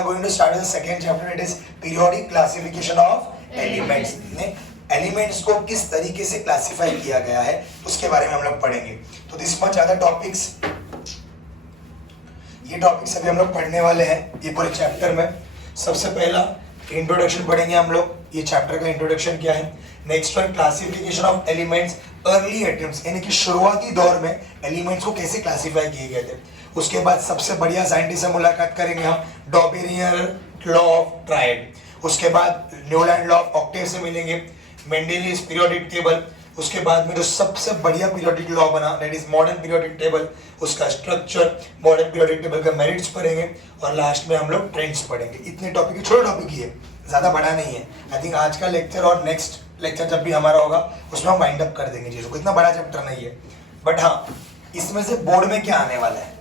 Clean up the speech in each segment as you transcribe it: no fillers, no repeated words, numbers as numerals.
are going to start with the second chapter. It is periodic classification of elements. Elements को किस तरीके से classify किया गया है उसके बारे में हम लोग पढ़ेंगे. तो दिस मच अदर टॉपिक्स, ये टॉपिक्स अभी हम लोग पढ़ने वाले हैं ये पूरे चैप्टर में. सबसे पहला इंट्रोडक्शन पढ़ेंगे हम लोग. ये चैप्टर का इंट्रोडक्शन क्या है. Next one classification of elements, early atoms यानी कि शुरुआती दौर में एलिमेंट्स को कैसे क्लासिफाई किए गए थे. उसके बाद सबसे बढ़िया साइंटिस्ट से मुलाकात करेंगे हम, डॉबेरियर लॉ ऑफ ट्रायड. उसके बाद न्यूलैंड लॉ ऑफ ऑक्टेव से मिलेंगे, मेंडेलियस पीरियोडिक टेबल. उसके बाद में जो सबसे बढ़िया पीरियोडिक लॉ बना that is modern periodic table, उसका स्ट्रक्चर, मॉडर्न पीरियोडिक टेबल का मेरिट्स पढ़ेंगे और लास्ट में हम लोग ट्रेंड्स पढ़ेंगे. इतने टॉपिक, छोटे टॉपिक ही है, ज्यादा बड़ा नहीं है. आई थिंक आज का लेक्चर और नेक्स्ट लेक्चर जब भी हमारा होगा उसमें हम वाइंड अप कर देंगे चीजों को. इतना बड़ा चैप्टर नहीं है. बट हाँ, इसमें से बोर्ड में क्या आने वाला है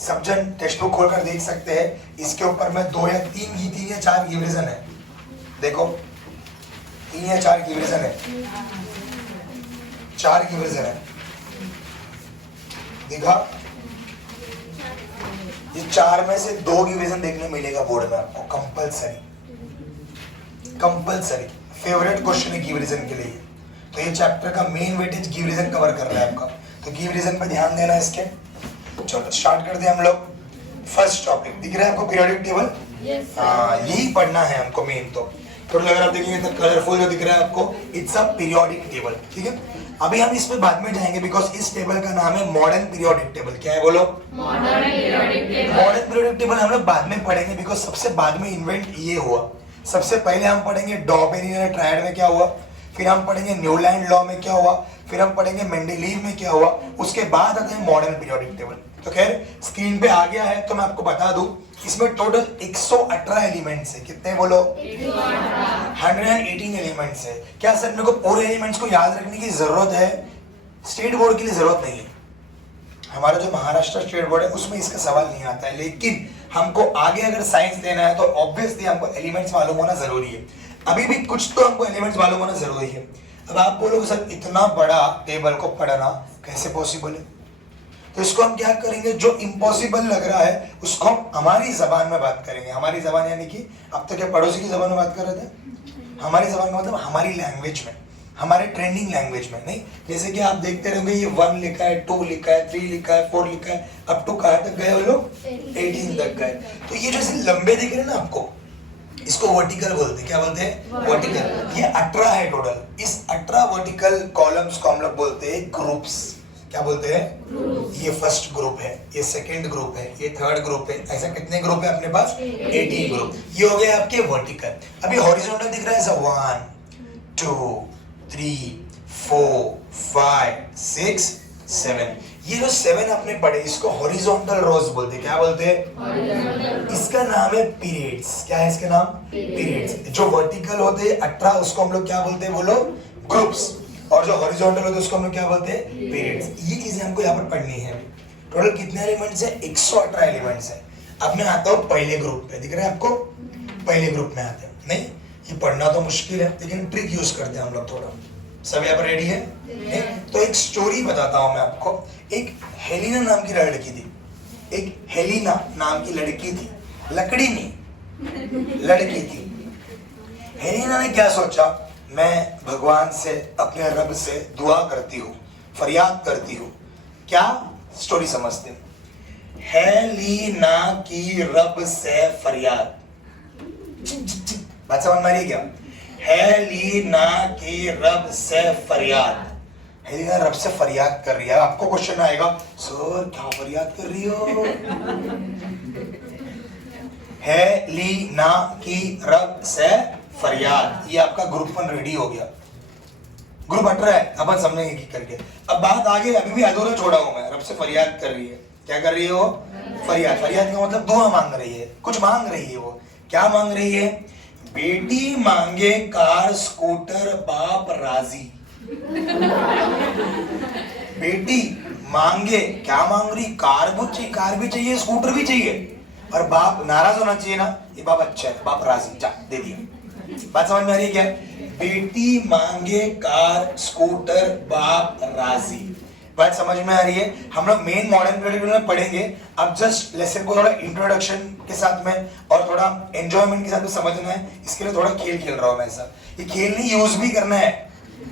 सब जन टेक्स्ट बुक खोलकर देख सकते हैं. इसके ऊपर में 2 या 3 या 4 की रीजन है. देखो 3 या 4 की रीजन है, 4 की रीजन है. देखा, ये 4 में से 2 की रीजन देखने मिलेगा बोर्ड में आपको कंपलसरी. कंपलसरी फेवरेट क्वेश्चन है गिव रीजन के लिए. तो ये चैप्टर का main weightage give reason cover कर रहा है आपका. तो गिव रीजन पर ध्यान देना इसके. चलो स्टार्ट करते हैं हम लोग. फर्स्ट टॉपिक दिख रहा है आपको, पीरियोडिक टेबल. यही पढ़ना है हमको मेन. तो टोटल अगर आप देखेंगे तो कलरफुल जो दिख रहा है आपको, इट्स अ पीरियोडिक टेबल. ठीक है, अभी हम इस पे बाद में जाएंगे बिकॉज इस टेबल का नाम है मॉडर्न पीरियोडिक टेबल. क्या है बोलो? Modern periodic table. Modern periodic table हम लोग बाद में पढ़ेंगे बिकॉज सबसे बाद में इन्वेंट ये हुआ. सबसे पहले हम पढ़ेंगे डॉबेरियर ट्रायड में क्या हुआ, फिर हम पढ़ेंगे न्यूलैंड लॉ में क्या हुआ, फिर हम पढ़ेंगे मेंडेलीव में क्या हुआ, उसके बाद आते हैं मॉडर्न पीरियोडिक टेबल. तो खैर स्क्रीन पे आ गया है तो मैं आपको बता दूं, इसमें टोटल 118 एलिमेंट्स है. कितने बोलो? 118 एलिमेंट्स है. क्या सर मेरे को पूरे एलिमेंट्स को याद रखने की जरूरत है? स्टेट बोर्ड के लिए जरूरत नहीं है. हमारा जो महाराष्ट्र स्टेट बोर्ड है उसमें इसका सवाल नहीं आता है. लेकिन हमको आगे अगर साइंस लेना है तो ऑब्वियसली हमको एलिमेंट्स मालूम होना जरूरी है. अभी भी कुछ तो हमको एलिमेंट्स मालूम होना जरूरी है. अब आप बोलोगे सर इतना बड़ा टेबल को पढ़ना कैसे पॉसिबल है? तो इसको हम क्या करेंगे, जो इम्पॉसिबल लग रहा है उसको हम हमारी जबान में बात करेंगे. हमारी जबान यानी कि अब तक क्या पड़ोसी की जबान में बात कर रहे थे? हमारी जबान का मतलब हमारी लैंग्वेज में, हमारे ट्रेंडिंग लैंग्वेज में. नहीं जैसे कि आप देखते रहोगे ये 1 लिखा है, 2 लिखा है, 3 लिखा है, 4 लिखा है, अब तो कहाँ तक गए वो लोग? 18 तक गए. तो ये जो लंबे दिख रहे हैं ना आपको, इसको वर्टिकल बोलते हैं. क्या बोलते हैं? वर्टिकल. ये 18 है टोटल. इस 18 वर्टिकल कॉलम्स को हम लोग बोलते हैं ग्रुप्स. क्या बोलते हैं? ये फर्स्ट ग्रुप है, ये सेकंड ग्रुप है, ये थर्ड ग्रुप है. ऐसा कितने ग्रुप है अपने पास? 18 ग्रुप. ये हो गए आपके वर्टिकल. अभी हॉरिजॉन्टल दिख रहा है ऐसा 1 2 3 4 5 6 7. ये जो 7 आपने पढ़े इसको हॉरिजॉन्टल रोज बोलते हैं. क्या बोलते हैं? इसका नाम है पीरियड्स. क्या है इसका नाम? पीरियड्स. जो वर्टिकल होते हैं 18 उसको हम लोग क्या बोलते हैं बोलो? ग्रुप्स. और जो हॉरिजॉन्टल होते हैं उसको हम लोग क्या बोलते हैं? पीरियड्स. ये चीजें हमको यहाँ पर पढ़नी है. टोटल कितने एलिमेंट्स है? 118 एलिमेंट्स है. अब मैं आता हूँ पहले ग्रुप पे. दिख रहा है आपको? पहले ग्रुप में आते हैं. नहीं ये पढ़ना तो मुश्किल है लेकिन ट्रिक यूज करते हैं हम लोग थोड़ा. सब यहाँ पर रेडी है? तो एक स्टोरी बताता हूँ मैं आपको. एक हेलिना नाम की लड़की थी. एक हेलिना नाम की लड़की थी. लकड़ी नहीं, लड़की थी. हेलिना ने क्या सोचा, मैं भगवान से, अपने रब से दुआ करती हूँ, फरियाद करती हूँ. क्या स्टोरी समझते हैं? हेलिना की रब से फरियाद. बात समझ में आ रही है क्या? हेलिना की रब से फरियाद. हेलिना रब से फरियाद कर रही है. आपको क्वेश्चन आएगा, सर क्या फरियाद कर रही हो? हेलिना की रब से फरियाद. ये आपका ग्रुप 1 रेडी हो गया. ग्रुप 18 है, अपन समझेंगे की करके. अब बात आगे, अभी भी अधूरा छोड़ा हूं मैं. रब से फरियाद कर रही है. क्या कर रही है वो? फरियाद. फरियाद का मतलब दुआ मांग रही है, कुछ मांग रही है. वो क्या मांग रही है? बेटी मांगे कार स्कूटर बाप राजी. बेटी मांगे, क्या मांग रही? कार भी चाहिए, स्कूटर भी चाहिए. और बाप नाराज होना चाहिए ना, ये बाप अच्छा है, बाप राजी, जा दे दिया. बात समझ में आ रही है क्या? बेटी मांगे कार स्कूटर बाप राजी. बात समझ में आ रही है? हम लोग मेन मॉडर्न पीरियड में पढ़ेंगे। अब जस्ट लेसन को थोड़ा इंट्रोडक्शन के साथ में और थोड़ा एंजॉयमेंट के साथ में समझना है, इसके लिए थोड़ा खेल खेल रहा हूँ मैं सब। ये खेल नहीं यूज भी करना है,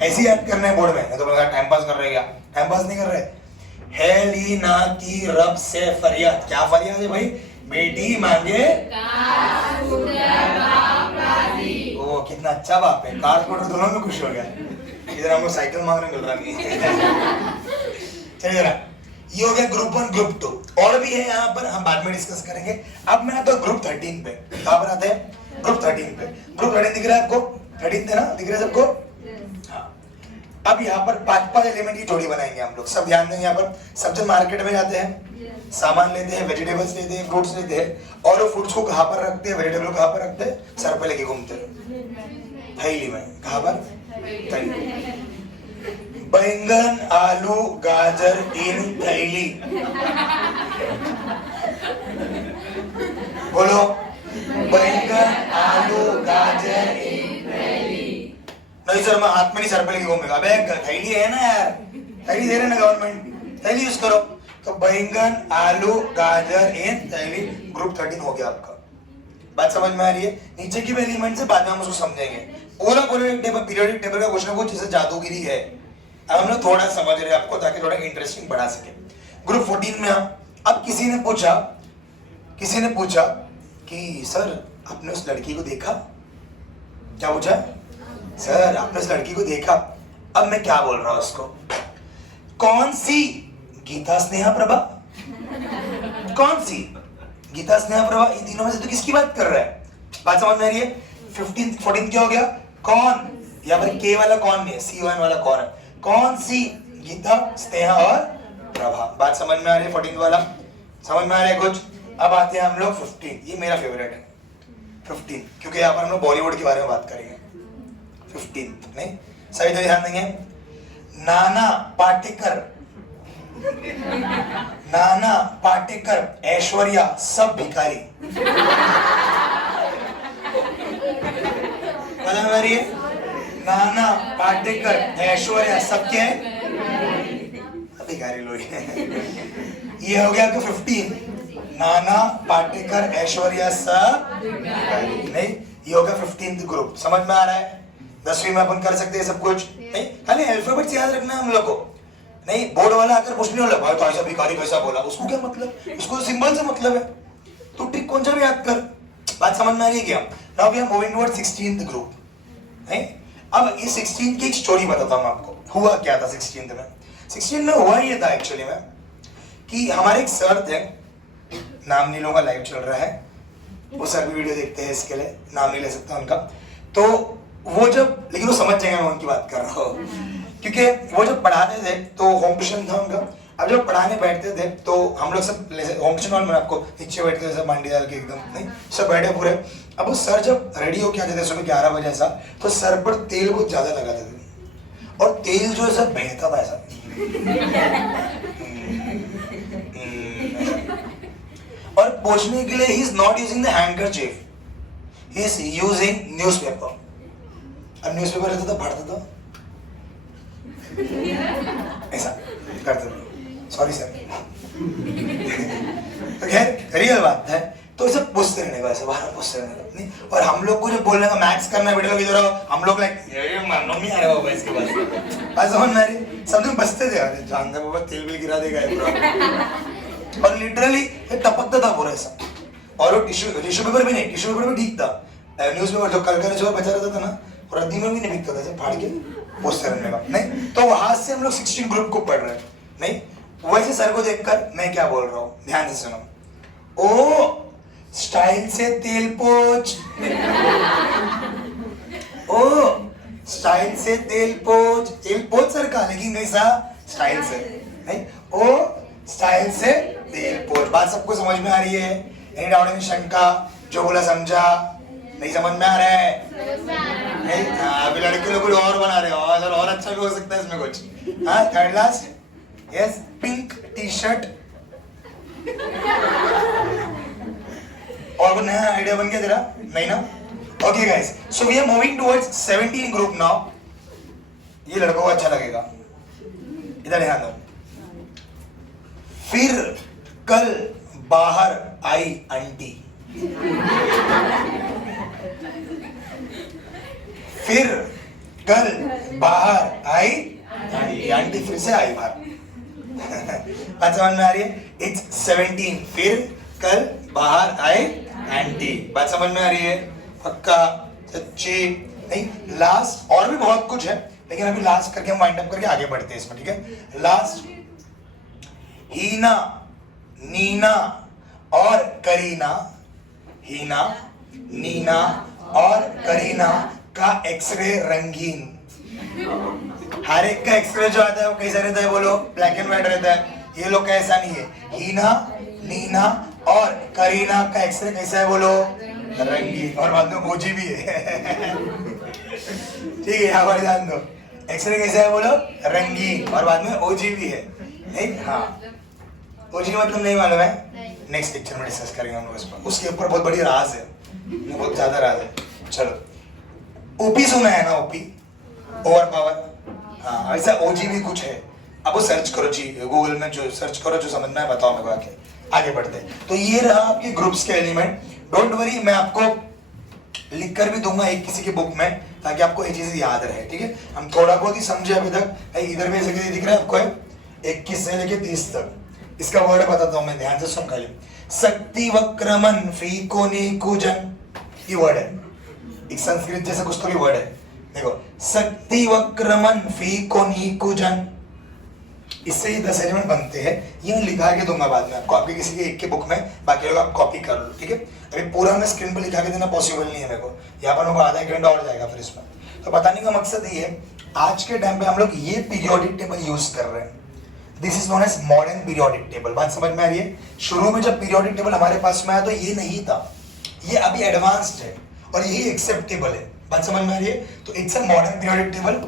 ऐसे ही याद करना है बोर्ड में, तो बोला टाइम पास कर रहे, क्या टाइम पास नहीं कर रहे। है ली ना की रब से फरियाद, क्या फरियाद है भाई? बेटी मांगे ओ कितना अच्छा बाप है, कार स्कूटर दोनों में खुश हो गया। इधर हमको साइकिल मांगने मिल रहा नहीं। चलिए जरा, ये हो गया ग्रुप 1 ग्रुप 2, और भी है यहाँ पर, हम बाद में डिस्कस करेंगे। अब मैं आता हूँ ग्रुप 13 पे। कहाँ पर आते हैं? ग्रुप 13 पे। ग्रुप 13 दिख रहा है आपको? 13 थे ना, दिख रहा है सबको? हाँ। अब यहाँ पर 5 एलिमेंट की जोड़ी बनाएंगे हम लोग। सब ध्यान देंगे, यहाँ पर सब जब मार्केट में जाते हैं, सामान लेते हैं, वेजिटेबल्स लेते हैं, फ्रूट्स लेते हैं, और वो फ्रूट्स को कहाँ पर रखते हैं, वेजिटेबल को कहाँ पर रखते हैं? सर पे लेके घूमते हैं, थैली में। कहाँ पर? बैंगन, आलू, गाजर इन थैली। बोलो, बैंगन, आलू, गाजर इन थैली। नहीं सर, मैं हाथ में नहीं सर पे लेके घूमेगा। अबे थैली है ना यार, थैली दे रहे ना गवर्नमेंट, थैली यूज करो। तो बैंगन, आलू, गाजर इन थैली, ग्रुप 13 हो गया आपका। बात समझ में आ रही है? नीचे की भी एलिमेंट से बाद में हम उसको समझेंगे। पूरा पीरियोडिक टेबल का कुछ ना कुछ जैसे जादूगिरी है। अब हम लोग थोड़ा समझ रहे हैं आपको, ताकि थोड़ा इंटरेस्टिंग बढ़ा सके। ग्रुप 14 में हम, अब किसी ने पूछा कि सर आपने उस लड़की को देखा? क्या पूछा? सर आपने उस लड़की को देखा? अब मैं क्या बोल रहा हूं उसको? कौन सी? गीता, स्नेहा, प्रभा। कौन सी? गीता, स्नेहा, प्रभा, इन तीनों में से तो किसकी बात कर रहा है? बात समझ में आ रही है? 15 14 क्या हो गया? कौन, या फिर के वाला कौन नहीं है, C1 वाला कौन है? कौन सी? गीता, स्नेहा और प्रभा। बात समझ में आ रही है? 14 वाला समझ में आ रहा है कुछ? अब आते हैं हम लोग 15, ये मेरा फेवरेट है 15, क्योंकि यहाँ पर हम लोग बॉलीवुड के बारे में बात करेंगे। 15 नहीं, सभी तो ध्यान देंगे। नाना पाटेकर, नाना पाटेकर, ऐश्वर्या, सब भिखारी। समझ में आ रही है? नाना पाटेकर, ऐश्वर्या, सब क्या है? भिखारी लोग। ये हो गया आपका 15। नाना पाटेकर, ऐश्वर्या, सब नहीं, ये होगा 15th ग्रुप। समझ में आ रहा है? 10वीं में अपन कर सकते हैं सब कुछ नहीं, खाली अल्फाबेट्स याद रखना है हम लोग को। नहीं, बोर्ड वाला आकर पूछने वाला, भाई तो ऐसा भिखारी कैसा बोला, उसको क्या मतलब? उसको सिंबल से मतलब है, तो ट्रिक कौन सा भी याद कर। बात समझ में आ रही है क्या? Now we are moving towards 16th group. नहीं, अब ये 16 की एक स्टोरी बताता हूं आपको, हुआ क्या था 16 में। 16 में हुआ ये था एक्चुअली में कि हमारे एक सर थे, नाम नहीं लूंगा, लाइव चल रहा है, वो सर भी वीडियो देखते हैं, इसके लिए नाम नहीं ले सकता उनका। तो वो जब, लेकिन वो समझ जाएंगे मैं उनकी बात कर रहा हूँ, क्योंकि वो जब पढ़ाते थे तो होम ट्यूशन था उनका। अब जब पढ़ाने बैठते थे तो हम लोग सब होम ट्यूशन हॉल में आपको नीचे बैठते थे, सब मांडी डाल के एकदम, नहीं सब बैठे पूरे। अब वो सर जब रेडी होके आते थे सुबह 11 बजे ऐसा, तो सर पर तेल बहुत ज्यादा लगाते थे, और तेल जो है सब बहता था ऐसा। और पोंछने के लिए he is not using the handkerchief, he is using newspaper. अब न्यूज़पेपर रहता था, फाड़ता था ऐसा करते थे, सॉरी सर। तो खैर रियल बात है, तो सब पूछते रहने का, ऐसे बाहर पूछते रहने का नहीं। और हम लोग को जो बोलने का मैथ्स करना है, बेटे लोग इधर आओ, हम लोग लाइक ये मानो नहीं आ रहा होगा इसके पास, आज समझ में आ रही, सब लोग बसते थे यार, जानते बाबा तेल भी गिरा देगा ये पूरा। और लिटरली ये टपकता था पूरा ऐसा। और वो टिश्यू पेपर भी नहीं, टिश्यू पेपर भी ठीक था, न्यूज़पेपर जो कल का न्यूज़पेपर बचा रहता था ना, और रद्दी में भी नहीं बिकता था, ऐसे फाड़ के पोस्टर रहने का नहीं। तो वहां से हम लोग 16 ग्रुप को पढ़ रहे हैं नहीं। वैसे सर को देखकर मैं क्या बोल रहा हूँ, ध्यान से सुनो। ओ स्टाइल से तेल पोंछ, ओ स्टाइल से तेल पोंछ सर का, लेकिन कैसा? स्टाइल से नहीं, ओ स्टाइल से तेल पोंछ। बात सबको समझ में आ रही है? एनी डाउट एनी शंका? जो बोला समझा? नहीं समझ में आ रहा है? नहीं, अभी लड़के लोग कुछ और बना रहे हो, और अच्छा भी हो सकता है इसमें कुछ। हाँ, third last, yes, pink T shirt. और नया आइडिया बन गया तेरा? नहीं ना? Okay guys, so we are moving towards 17 group now. ये लड़कों को अच्छा लगेगा, इधर ध्यान दो। फिर कल बाहर आई आंटी। फिर कल बाहर आई आंटी, आंटी फिर से आई बाहर। बात समझ में आ रही है? इट्स 17, फिर कल बाहर आए आंटी। बात समझ में आ रही है? पक्का? सच्ची? नहीं, लास्ट और भी बहुत कुछ है, लेकिन अभी लास्ट करके हम वाइंड अप करके आगे बढ़ते हैं इसमें, ठीक है? लास्ट, हीना, नीना और करीना, हीना, नीना और करीना का एक्सरे रंगीन। हर एक का एक्सरे जो आता है वो कैसा रहता है बोलो? ब्लैक एंड व्हाइट रहता है। ये लोग का ऐसा नहीं है। हीना, नीना और करीना का एक्सरे कैसा है बोलो? रंगीन। और बाद में ओजी भी है। ठीक है, यहाँ पर ध्यान दो। एक्सरे कैसा है बोलो? रंगीन। और बाद में ओजी भी है। नहीं? हाँ, ओजी का मतलब नहीं मालूम है? नेक्स्ट लेक्चर में डिस्कस करेंगे हम लोग इस पर। उसके ऊपर बहुत बड़ी राज है, बहुत ज्यादा राज है। चलो, ओपी सुना है ना? OP, over power. हाँ, ऐसा ओजी भी कुछ है। अब वो सर्च करो जी, गूगल में जो सर्च करो, जो समझना है बताओ मेरे को आगे बढ़ते हैं। तो ये रहा आपके ग्रुप्स के एलिमेंट। डोंट वरी, मैं आपको लिख कर भी दूंगा एक किसी की बुक में, ताकि आपको ये चीजें याद रहे, ठीक है? हम थोड़ा बहुत ही समझे अभी तक। इधर भी ऐसे दिख रहा है आपको, 21 से लेके 30 तक। इसका वर्ड बताता हूं मैं, ध्यान से सुन खाली। शक्ति वक्रमन फीको नीकुजन, ये वर्ड है। एक संस्कृत जैसा कुछ तो भी वर्ड है। देखो, शक्ति वक्रमन फीको नीकुजन, इससे ही 10 एलिमेंट बनते हैं। ये लिखा के दूंगा बाद में आपको, आपके किसी के एक के बुक में, बाकी लोग आप कॉपी कर लो, ठीक है? अभी पूरा मैं स्क्रीन पर लिखा के देना पॉसिबल नहीं है मेरे को, यहाँ पर मेरे को आधा एक घंटा और जाएगा फिर इसमें। तो बताने का मकसद ये है, आज के टाइम पे हम लोग ये पीरियोडिक टेबल यूज कर रहे हैं। This is known as modern periodic table. बात समझ में आ रही है? शुरू में जब पीरियोडिक टेबल हमारे पास में आया तो ये नहीं था, ये अभी एडवांस्ड है और यही एक्सेप्टेबल है। बात समझ में आ रही है? तो it's a modern periodic table.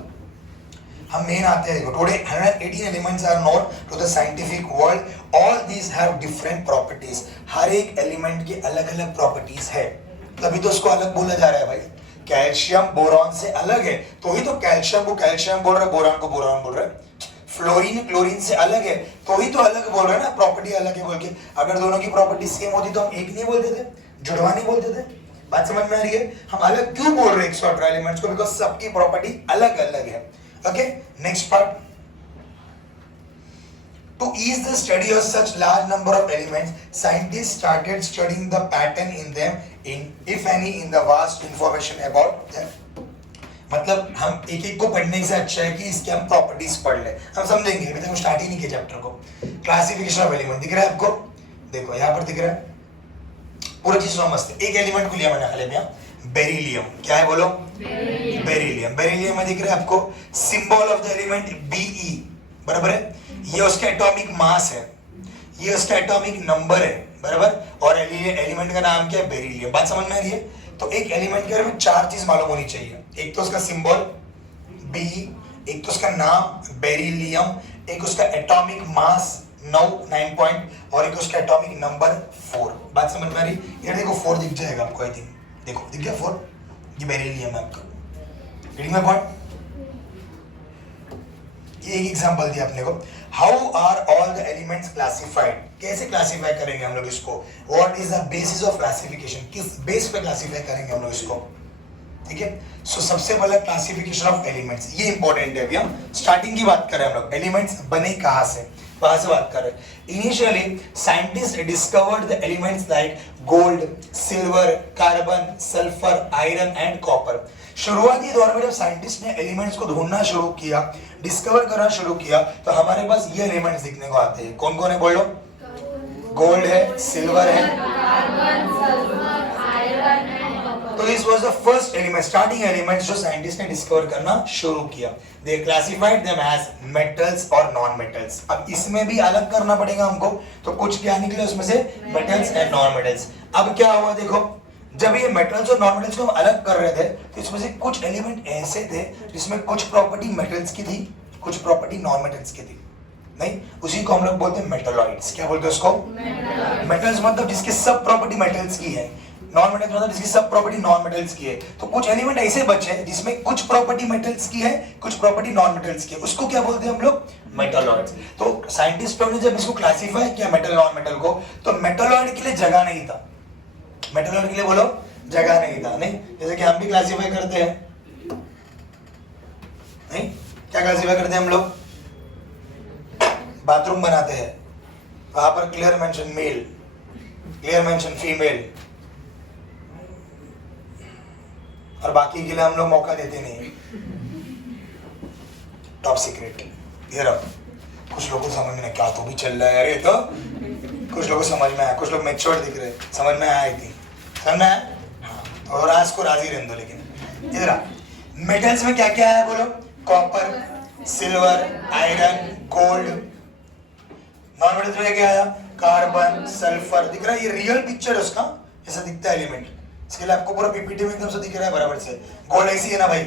हम मेन आते हैं, today 118 elements are known to the scientific world. All these have different properties. हर एक एलिमेंट के अलग अलग प्रॉपर्टीज है, तभी तो उसको अलग बोला जा रहा है भाई। कैल्शियम बोरॉन से अलग है, तो ही तो कैल्शियम को कैल्शियम बोल रहा है, बोरॉन को बोरॉन बोल रहा है। फ्लोरीन क्लोरीन से अलग है, तो ही तो अलग बोल रहा है ना, प्रॉपर्टी अलग है बोल के। अगर दोनों की प्रॉपर्टी सेम होती तो हम एक नहीं बोलते थे, जुड़वा नहीं बोलते थे। बात समझ में आ रही है? हम अलग क्यों बोल रहे हैं 118 एलिमेंट्स को? बिकॉज सबकी प्रॉपर्टी अलग अलग है। Okay, next part. To ease the study of such large number of elements, scientists started studying the pattern in them, if any, in the vast information about them. मतलब हम एक एक को पढ़ने से अच्छा है कि इसके हम प्रॉपर्टीज पढ़ ले, हम समझेंगे। अभी तक हम स्टार्ट ही नहीं किया चैप्टर को। क्लासिफिकेशन ऑफ एलिमेंट दिख रहा है आपको? देखो यहाँ पर दिख रहा है, पूरा चीज समझते हैं। एक एलिमेंट को लिया मैंने खाली यहाँ, बेरिलियम। क्या है बोलो? बेरिलियम। बेरिलियम में दिख रहा है आपको symbol of the element Be, बराबर है? ये उसका एटॉमिक मास है, ये उसका एटॉमिक नंबर है, बराबर? और एलिमेंट का नाम क्या है? बेरिलियम। बात समझ में आ रही है? तो एक एलिमेंट के बारे में 4 चीज मालूम होनी चाहिए। एक तो उसका सिंबल Be, एक तो उसका नाम बेरिलियम, एक उसका एटॉमिक मास 9 पॉइंट, और एक उसका एटॉमिक नंबर 4। बात समझ में आ रही? ये देखो 4 दिख जाएगा आपको, आई थिंक। देखो दिख गया 4, ये बेरिलियम है आपका। Reading my point. ये एक एग्जांपल दिया अपने को। How are all the elements classified? कैसे क्लासिफाई करेंगे हम लोग इसको? What is the basis of classification? किस बेस पे क्लासिफाई करेंगे हम लोग इसको? ठीक है, सो सबसे पहला क्लासिफिकेशन ऑफ एलिमेंट्स, ये इंपॉर्टेंट है। अभी हम स्टार्टिंग की बात करें, हम लोग एलिमेंट्स बने कहां से, वहां से बात करें। Initially scientist discovered the elements like gold, silver, carbon, sulphur, iron and copper. शुरुआती दौर में जब साइंटिस्ट ने एलिमेंट्स को ढूंढना शुरू किया, डिस्कवर करना शुरू किया, तो हमारे पास ये एलिमेंट्स दिखने को आते हैं। कौन कौन है बोलो? गोल्ड है, सिल्वर है, carbon, sulphur, iron and copper. तो this was the first element, starting elements जो साइंटिस्ट ने डिस्कवर करना शुरू किया। They classified them as metals और नॉन मेटल्स। अब इसमें भी अलग करना पड़ेगा हमको, तो कुछ क्या निकले उसमें से? Metals and non metals. अब क्या हुआ देखो, जब ये मेटल्स और नॉन मेटल्स को हम अलग कर रहे थे, तो इसमें से कुछ एलिमेंट ऐसे थे जिसमें कुछ प्रॉपर्टी मेटल्स की थी, कुछ प्रॉपर्टी नॉन मेटल्स की थी। नहीं, उसी को हम लोग बोलते हैं मेटलॉइड्स। क्या बोलते हैं उसको? मेटल्स मतलब जिसकी सब प्रॉपर्टी मेटल्स की है, नॉन मेटल्स मतलब जिसकी सब प्रॉपर्टी नॉन मेटल्स की है। तो कुछ एलिमेंट ऐसे बचे हैं जिसमें कुछ प्रॉपर्टी मेटल्स की है, कुछ प्रॉपर्टी नॉन मेटल्स की है, उसको क्या बोलते हैं हम लोग? मेटलॉइड्स। तो साइंटिस्टों ने जब इसको क्लासिफाई किया मेटल नॉन मेटल को, तो मेटलॉइड के लिए जगह नहीं था, मेटलॉइड के लिए बोलो जगह नहीं था। नहीं, जैसे कि हम भी क्लासिफाई करते हैं, नहीं क्या क्लासिफाई करते हैं हम लोग, बाथरूम बनाते हैं, वहां पर clear mention male, clear mention female, और बाकी के लिए हम लोग मौका देते नहीं, टॉप सीक्रेट। ये रहा, कुछ लोगों को समझ में क्या तो भी चल रहा है यार, ये तो कुछ लोगों को समझ में आया, कुछ लोग मैच्योर दिख रहे, समझ में आया थी, समझ में आया। हाँ, और आज को राजी रहने दो। लेकिन इधर मेटल्स में क्या क्या है बोलो, copper, silver, iron, gold. Non metals में क्या आया, कार्बन, सल्फर। दिख रहा है, ये रियल पिक्चर है उसका, ऐसा दिखता है एलिमेंट। इसके लिए आपको पूरा पीपीटी में एकदम से दिख रहा है बराबर से। गोल्ड ऐसी है ना भाई,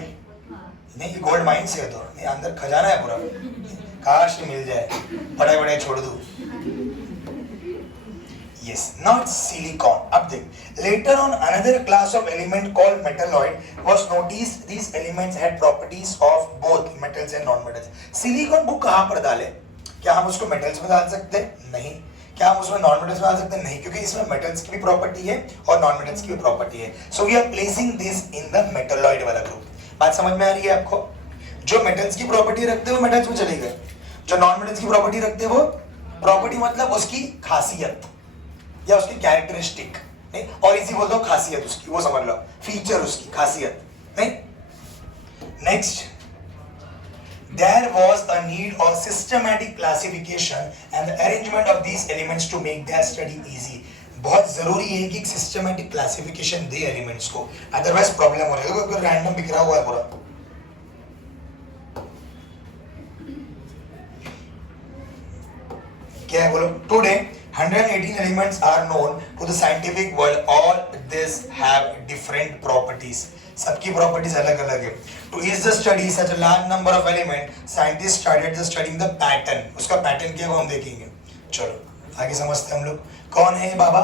नहीं ये गोल्ड माइंस है, तो नहीं अंदर खजाना है पूरा, काश मिल जाए, पढ़ाई वढ़ाई छोड़ दो। Yes, not silicon. अब देख, later on another class of element called metalloid was noticed. These elements had properties of both metals and non-metals. Silicon को कहाँ पर डाले? क्या हम उसको metals में डाल सकते हैं? नहीं। क्या हम उसमें non-metals में डाल सकते हैं? नहीं, क्योंकि इसमें metals की भी property है और non-metals की भी property है. So we are placing this in the metalloid वाला group. बात समझ में आ रही है आपको? जो metals की property रखते हैं वो metals में चले गए, जो non-metals की property रखते हैं वो property मतलब उसकी खासियत या उसकी कैरेक्टरिस्टिक, नहीं, और इसी बोल दो खासियत उसकी, वो समझ लो, फीचर उसकी खासियत, नहीं। Next, there was a need of systematic classification and the arrangement of these elements to make their study easy. बहुत जरूरी है कि एक सिस्टमैटिक क्लासिफिकेशन दे एलिमेंट्स को, अदरवाइज प्रॉब्लम हो रही है। देखो रैंडम बिखरा हुआ है पूरा। क्या है बोलो, today 118 elements are known to the scientific world. All this have different properties. सबकी properties अलग अलग है। To ease the study such a large number of elements, scientists started the studying the pattern. उसका pattern क्या है वो हम देखेंगे। चलो आगे समझते हैं हम लोग। कौन है ये बाबा?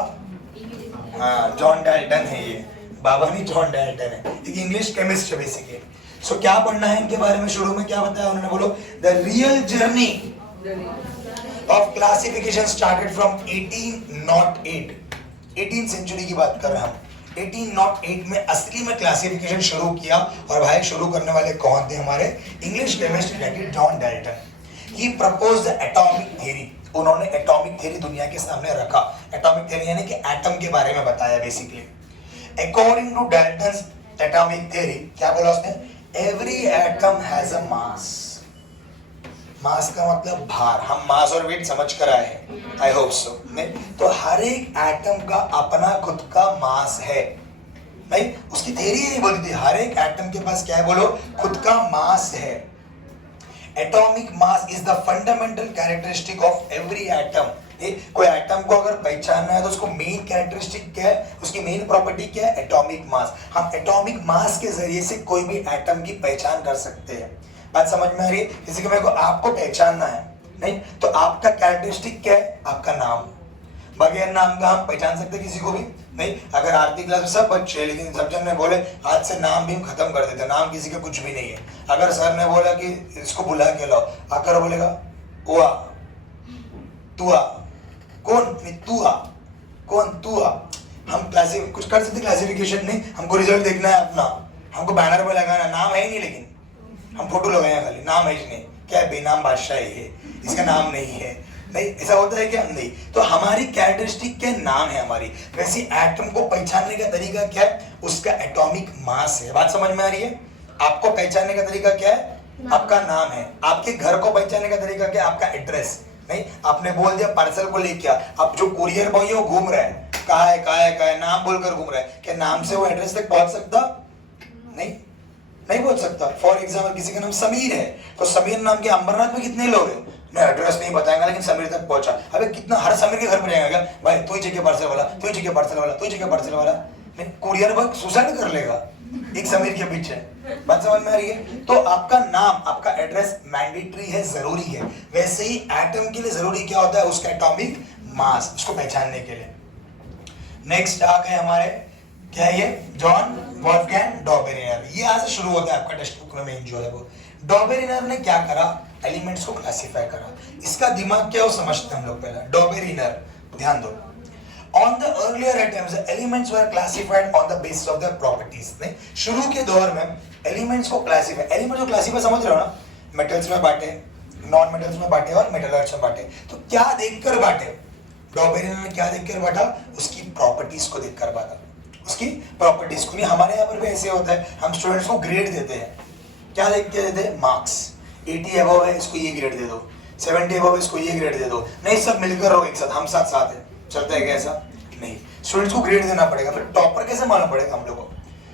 हाँ, जॉन डाल्टन है ये। बाबा नहीं, जॉन डाल्टन है। एक इंग्लिश केमिस्ट है बेसिकली। सो क्या पढ़ना है इनके बारे में? शुरू में क्या बताया उन्होंने, बोलो, the real journey of classification started from 1808. 18 century की बात कर रहे हैं हम। 1808 में असली में क्लासिफिकेशन शुरू किया, और भाई शुरू करने वाले कौन थे? हमारे English chemist John Dalton. He proposed the atomic theory. उन्होंने एटॉमिक थ्योरी दुनिया के सामने रखा। एटॉमिक थ्योरी यानी कि एटम के बारे में बताया basically. According to Dalton's atomic theory, क्या बोला उसने? Every atom has a mass. Mass का मतलब भार, हम मास और वेट समझ कर आए हैं, आई होप सो। नहीं तो हर एक एटम का अपना खुद का मास है। नहीं, उसकी थ्योरी नहीं बोलती थी, हर एक एटम के पास क्या है बोलो, खुद का मास है। Atomic mass is the fundamental characteristic of every atom. कोई एटम को अगर पहचानना है तो उसको मेन कैरेक्टरिस्टिक क्या है, उसकी मेन प्रॉपर्टी क्या है? Atomic mass. हम एटॉमिक मास के जरिए से कोई भी एटम की पहचान कर सकते हैं। बात समझ में आ रही है? जैसे कि मेरे को आपको पहचानना है, नहीं तो आपका कैरेक्टरिस्टिक क्या है? आपका नाम। बगैर नाम का हम पहचान सकते किसी को भी नहीं। अगर आरती क्लास में सब बच्चे हैं, लेकिन सब जन ने बोले आज से नाम भी हम खत्म कर देते, नाम किसी का कुछ भी नहीं है। अगर सर ने बोला कि इसको बुला के लाओ, आकर बोलेगा हुआ तू आ, कौन? नहीं तू आ, कौन? तू आ। हम कुछ कर सकते क्लासिफिकेशन नहीं, हमको रिजल्ट देखना है अपना, हमको बैनर पे लगाना, नाम है ही नहीं, लेकिन हम फोटो लगाए खाली, नाम है ही नहीं। क्या है? बेनाम बादशाह है, इसका नाम नहीं है। नहीं, ऐसा होता है क्या? नहीं। तो हमारी कैरेक्टरिस्टिक क्या? नाम है हमारी। वैसे एटम को पहचानने का तरीका क्या है? उसका एटॉमिक मास है। बात समझ में आ रही है? आपको पहचानने का तरीका क्या है? आपका नाम है। आपके घर को पहचानने का तरीका क्या है? आपका एड्रेस। नहीं, आपने बोल दिया पार्सल को लेके आ, अब जो कुरियर बॉय है वो घूम रहा है, कहाँ है कहाँ है कहाँ है, नाम बोलकर घूम रहा है, क्या नाम से वो एड्रेस तक पहुंच सकता? नहीं पहुंच सकता। फॉर एग्जाम्पल किसी का नाम समीर है, तो समीर नाम के अंबरनाथ में कितने लोग हैं? मैं एड्रेस नहीं बताएंगा, लेकिन समीर तक पहुंचा। अबे कितना, हर समीर के घर पर जाएगा क्या? भाई तू ही चाहिए पार्सल वाला, तू ही चाहिए पार्सल वाला, तू ही चाहिए पार्सल वाला। नहीं, कुरियर बॉय सुसाइड कर लेगा एक समीर के पीछे। बात समझ में आ रही है? तो आपका नाम, आपका एड्रेस मैंडेटरी है, जरूरी है। वैसे ही एटम के लिए जरूरी क्या होता है? उसका एटॉमिक मास, उसको पहचानने के लिए। नेक्स्ट आ गए हमारे, क्या है ये? John Wolfgang Dobereiner. ये आज से शुरू होता है आपका टेक्स्ट बुक में जो है वो। डॉबेरिनर ने क्या करा? एलिमेंट्स को क्लासिफाई करा। इसका दिमाग क्या हो समझते हैं हम लोग पहले। डॉबेरिनर, ध्यान दो। On the earlier attempts, the elements were classified on the basis of their properties. नहीं, शुरू के दौर में एलिमेंट्स को क्लासिफाई, एलिमेंट जो क्लासिफाई समझ रहे हो ना, मेटल्स में बांटे, नॉन मेटल्स में बांटे और मेटलर्ट्स में बांटे। तो क्या देखकर बांटे? डॉबेरिनर ने क्या देखकर बांटा? उसकी प्रॉपर्टीज को देखकर बांटा, उसकी प्रॉपर्टीज को। नहीं, हमारे यहाँ पर भी ऐसे होता है, हम स्टूडेंट्स को ग्रेड देते हैं, क्या देख के देते हैं? मार्क्स। 80 अबव है, इसको ये ग्रेड दे दो, 70 अबव है, इसको ये ग्रेड दे दो। नहीं, सब मिलकर रहो एक साथ, हम साथ साथ है, चलता है क्या ऐसा? नहीं, स्टूडेंट्स को ग्रेड देना पड़ेगा। फिर टॉपर कैसे मालूम पड़ेगा हम लोग को,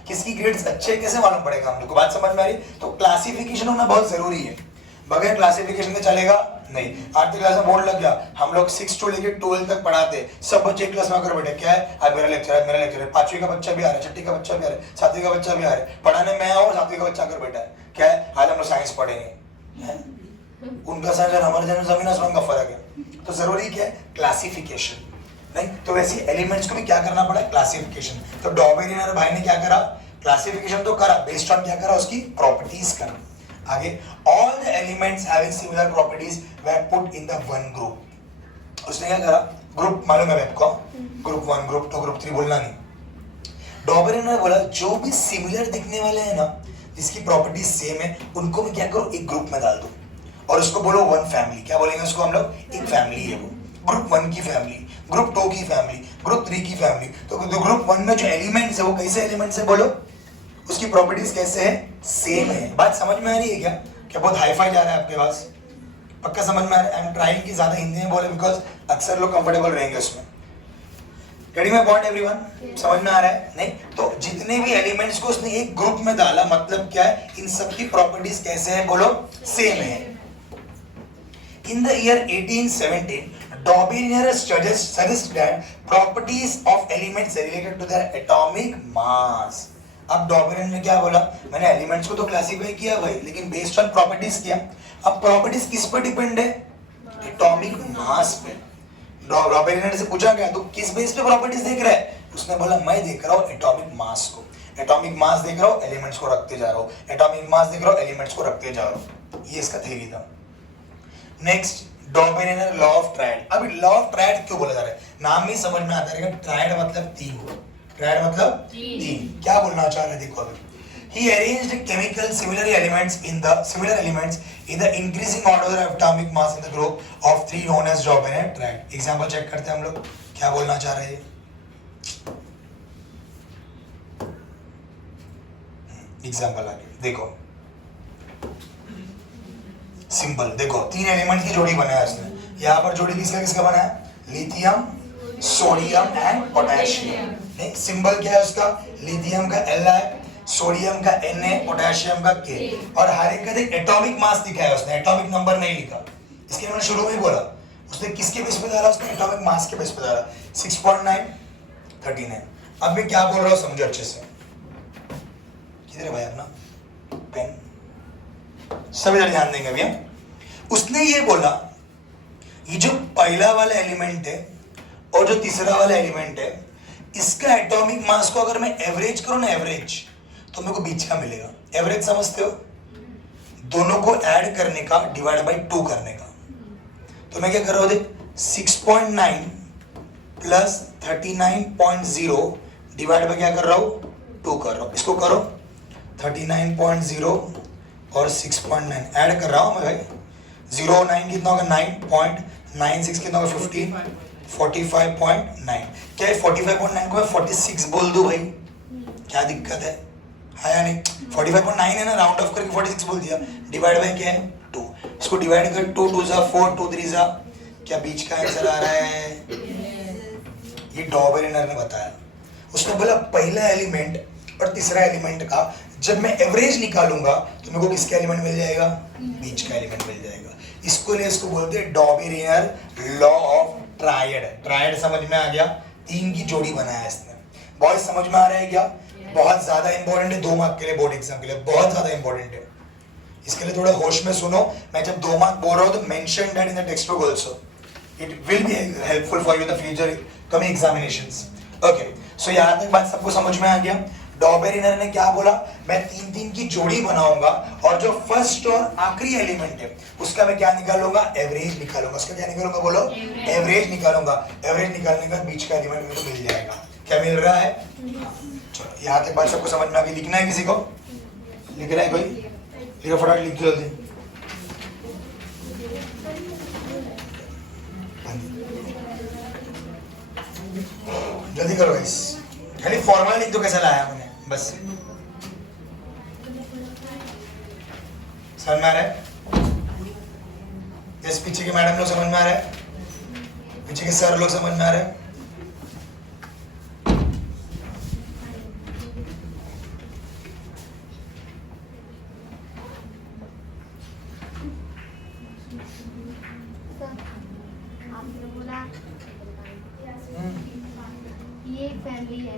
किसकी ग्रेड्स अच्छे कैसे मालूम पड़ेगा हम लोग को? बात समझ में आ रही? तो क्लासिफिकेशन होना बहुत जरूरी है, बगैर क्लासिफिकेशन के चलेगा नहीं। 8वीं क्लास में बोर्ड लग गया, हम लोग 6 to लेके 12 तक पढ़ाते, सब बच्चे एक क्लास में आकर बैठे, क्या है आज मेरा लेक्चर है, मेरा लेक्चर है। 5वीं का बच्चा भी आ रहा है, 6ठी का बच्चा भी आ रहा है, 7वीं का बच्चा भी आ रहा है, पढ़ाने में और 7वीं का बच्चा आकर बैठा है, क्या है आज हम लोग साइंस पढ़ेंगे। उनका साइंस और हमारे जन्म जमीन आसमान का फर्क है। तो जरूरी क्या है? क्लासिफिकेशन। नहीं तो वैसे एलिमेंट्स को भी क्या करना पड़ा? क्लासिफिकेशन। तो डॉबेरिनर भाई ने क्या करा? क्लासिफिकेशन तो करा, बेस्ड ऑन क्या करा? उसकी प्रॉपर्टीज करा। आगे, all the elements having similar properties were put in the one group. उसने क्या करा? ग्रुप मालूम है आपको, ग्रुप 1, ग्रुप 2, ग्रुप 3 बोलना नहीं। डॉबेरिनर बोला जो भी सिमिलर दिखने वाले हैं ना, जिसकी प्रॉपर्टीज सेम है, उनको भी क्या करो? एक ग्रुप में डाल दो और उसको बोलो वन फैमिली। क्या बोलेंगे उसको हम लोग? एक फैमिली है वो। ग्रुप 1 की फैमिली, ग्रुप 2 की फैमिली, ग्रुप 3 की फैमिली। तो ग्रुप 1 में जो एलिमेंट्स है वो कैसे एलिमेंट्स है बोलो? उसकी प्रॉपर्टीज कैसे है? सेम है। बात समझ में आ रही है क्या? क्या बहुत हाई फाई जा रहा है आपके पास? पक्का समझ में आ रहा है? आई एम ट्राइंग कि ज्यादा हिंदी में बोले, बिकॉज अक्सर लोग कंफर्टेबल रहेंगे उसमें। Getting my point everyone? समझ में आ रहा है? नहीं तो जितने भी एलिमेंट्स को उसने एक ग्रुप में डाला, मतलब क्या है? इन सब की प्रॉपर्टीज कैसे है बोलो? सेम है। In the year 1817, Dobberiner suggested that properties of elements related to their atomic mass. अब डॉबेरिनर ने क्या बोला? मैंने एलिमेंट्स को तो क्लासिफाई किया भाई, लेकिन बेस्ड ऑन प्रॉपर्टीज किया। अब प्रॉपर्टीज किस पर डिपेंड है? एटॉमिक मास पे। डॉबेरिनर से पूछा गया तो किस बेस पे प्रॉपर्टीज देख रहा है? उसने बोला मैं देख रहा हूँ एटॉमिक मास को। एटॉमिक मास देख रहा हूँ, एलिमेंट्स को रखते जा रहा हूँ। एटॉमिक मास देख रहा हूँ, एलिमेंट्स को रखते जा रहा हूँ। ये इसका थ्योरी था। Next, Dobereiner law of triad. अभी लॉ ऑफ ट्रायड क्यों बोला जा रहा है? नाम ही समझ में आता है, ट्रायड मतलब तीन। ट्रायड मतलब तीन। क्या बोलना चाह रहे देखो अभी। He arranged chemical similar elements in the increasing order of atomic mass in the group of 3 known as Dobberiner triad. Example check करते हैं हम लोग, क्या बोलना चाह रहे हैं? एग्जांपल आगे देखो, सिंपल देखो, 3 एलिमेंट की जोड़ी बनाया उसने। यहाँ पर जोड़ी किसका किसका बनाया? Lithium, sodium and potassium. नहीं, सिंबल क्या है उसका? लिथियम का Li, सोडियम का Na, पोटेशियम का K। और हर एक का देख एटॉमिक मास दिखाया उसने, एटॉमिक नंबर नहीं लिखा। इसके मैंने शुरू में ही बोला, उसने किसके बेस पे डाला? उसने एटॉमिक मास के बेस पे डाला। 6.9, 39। अब मैं क्या बोल रहा हूँ समझो अच्छे से। किधर है भाई अपना पेन? सब इधर ध्यान देंगे भैया। उसने ये बोला, ये जो पहला वाला एलिमेंट है और जो तीसरा वाला एलिमेंट है, इसका एटॉमिक मास को अगर मैं एवरेज करूं ना, एवरेज, तो मेरे को बीच का मिलेगा। एवरेज समझते हो? दोनों को ऐड करने का, डिवाइड बाय 2 करने का। तो मैं क्या कर रहा हूं देख, 6.9 प्लस 39.0 डिवाइड बाय क्या कर रहा हूं? 2 कर रहा हूं। इसको करो, 39.0 और 6.9 ऐड कर रहा हूं मैं भाई। 0.9 कितना होगा? 9.96 कितना होगा? 15, 45.9। क्या है 45.9 को मैं 46 बोल दूं भाई? क्या दिक्कत है या नहीं? 45.9 है ना, राउंड ऑफ करके 46 बोल दिया। डिवाइड बाय क्या है? 2। इसको डिवाइड कर, 2 2 जा 4, 2 3 जा, क्या बीच का आंसर आ रहा है? ये डॉबेरिनर ने बताया। उसने बोला पहला एलिमेंट और तीसरा एलिमेंट का जब मैं एवरेज निकालूंगा तो मेरे को किसका एलिमेंट मिल जाएगा? बीच का एलिमेंट मिल जाएगा। इसको लिए इसको बोलते हैं डॉबेरिनर लॉ ऑफ ट्रायड। ट्रायड समझ में आ गया? 3 की जोड़ी बनाया इसने। बॉयज समझ में आ रहा है क्या? बहुत ज्यादा इंपॉर्टेंट है 2 मार्क के लिए, बोर्ड एग्जाम के लिए बहुत ज्यादा इंपॉर्टेंट है। इसके लिए थोड़ा होश में सुनो। मैं जब 2 मार्क बोल रहा हूँ तो mention that in the text book also, it will be helpful for you in the future coming examinations. Okay, so यहाँ तक बात सबको समझ में आ गया? डॉबेरिनर ने क्या बोला, मैं 3-3 की जोड़ी बनाऊंगा और जो फर्स्ट और आखिरी एलिमेंट है उसका मैं क्या निकालूंगा, एवरेज निकालूंगा। उसका क्या निकालूंगा, बोलो एवरेज निकालूंगा। एवरेज निकालने का बीच का एलिमेंट मेरे को मिल जाएगा। क्या मिल रहा है? चलो यहाँ तक बात सबको समझ में आ गई। लिखना है किसी को? लिख रहा है कोई? लिखो फटाफट, लिख जल्दी। जल्दी करो गाइस, खाली फॉर्मूला लिख दो कैसा लाया मैंने, बस। समझ में आ रहा है? यस, पीछे के मैडम लोग समझ में आ रहा है? पीछे के सर लोग समझ में आ रहे हैं? ये एक फैमिली है,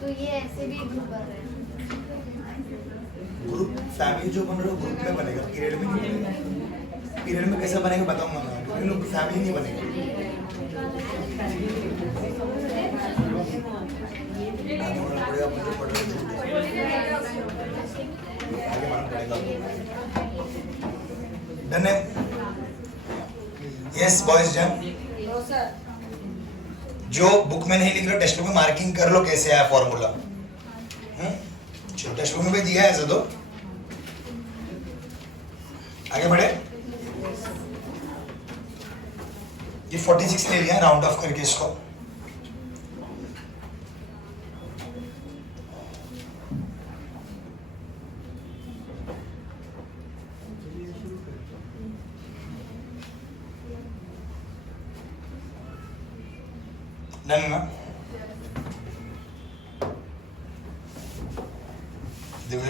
तो ये ऐसे भी ग्रुप बन रहे हैं। ग्रुप फैमिली जो बन रहा है ग्रुप में बनेगा, पीरियड में नहीं बनेगा। पीरियड में कैसे बनेगा बताऊंगा मैं, लेकिन फैमिली नहीं बनेगा। डन है? Yes boys done. जो बुक में नहीं लिख रहे टेक्स्ट बुक में मार्किंग कर लो कैसे आया फॉर्मूला। चलो टेक्स्ट बुक में भी दिया है ऐसा तो। आगे बढ़े। ये 46 ले लिया राउंड ऑफ करके इसको। डन ना?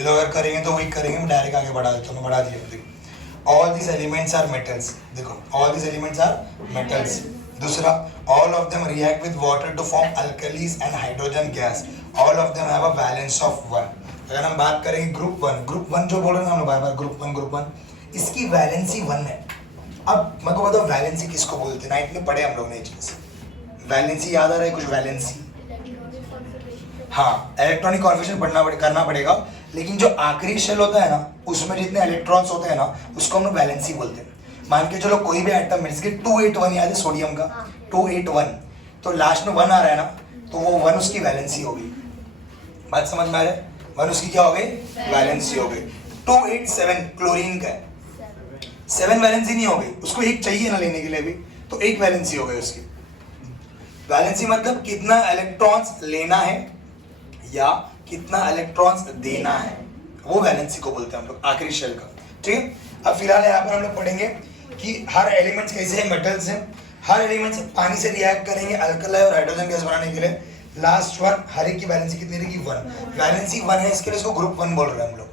अगर करेंगे तो वही करेंगे, मैं डायरेक्ट आगे बढ़ा देता हूँ, मैं बढ़ा दिया। देखो all this elements are metals. देखो all this elements are metals. दूसरा, all of them react with water to form alkalis and hydrogen gas. All of them have a valence of 1। अगर हम बात करेंगे ग्रुप वन जो बोल रहे हैं हम लोग बार बार, ग्रुप वन, इसकी वैलेंसी 1 है। अब मेरे को बताओ वैलेंसी किसको बोलते हैं? नाइन्थ में पढ़े हम लोग ने ये चीज। वैलेंसी याद आ रहा है कुछ? वैलेंसी, हाँ, इलेक्ट्रॉनिक कॉन्फिगरेशन करना पड़ेगा। लेकिन जो आखिरी शेल होता है ना, उसमें जितने इलेक्ट्रॉन्स होते हैं ना, उसको हम लोग वैलेंसी बोलते हैं। मान के चलो कोई भी एटम है, 281 याद है सोडियम का, 281, तो लास्ट में 1 आ रहा है ना, तो वो 1 उसकी वैलेंसी हो गई। बात समझ में आ रहा है? 1 उसकी क्या हो गई? वैलेंसी हो गई। 287 क्लोरीन का है, 7 वैलेंसी नहीं हो गई, उसको 1 चाहिए ना लेने के लिए भी, तो 1 वैलेंसी हो गई उसकी। वैलेंसी मतलब कितना इलेक्ट्रॉन्स लेना है या कितना इलेक्ट्रॉन्स देना है, वो वैलेंसी को बोलते हैं हम लोग, आखिरी शेल का। ठीक है? अब फिलहाल यहाँ पर हम लोग पढ़ेंगे कि हर एलिमेंट्स कैसे है, मेटल्स हैं। हर एलिमेंट्स पानी से रिएक्ट करेंगे अल्कलाई और हाइड्रोजन गैस बनाने के लिए। लास्ट वन, हर एक की वैलेंसी कितनी रहेगी? 1। वैलेंसी 1 है, इसके लिए इसको ग्रुप 1 बोल रहे हैं हम लोग।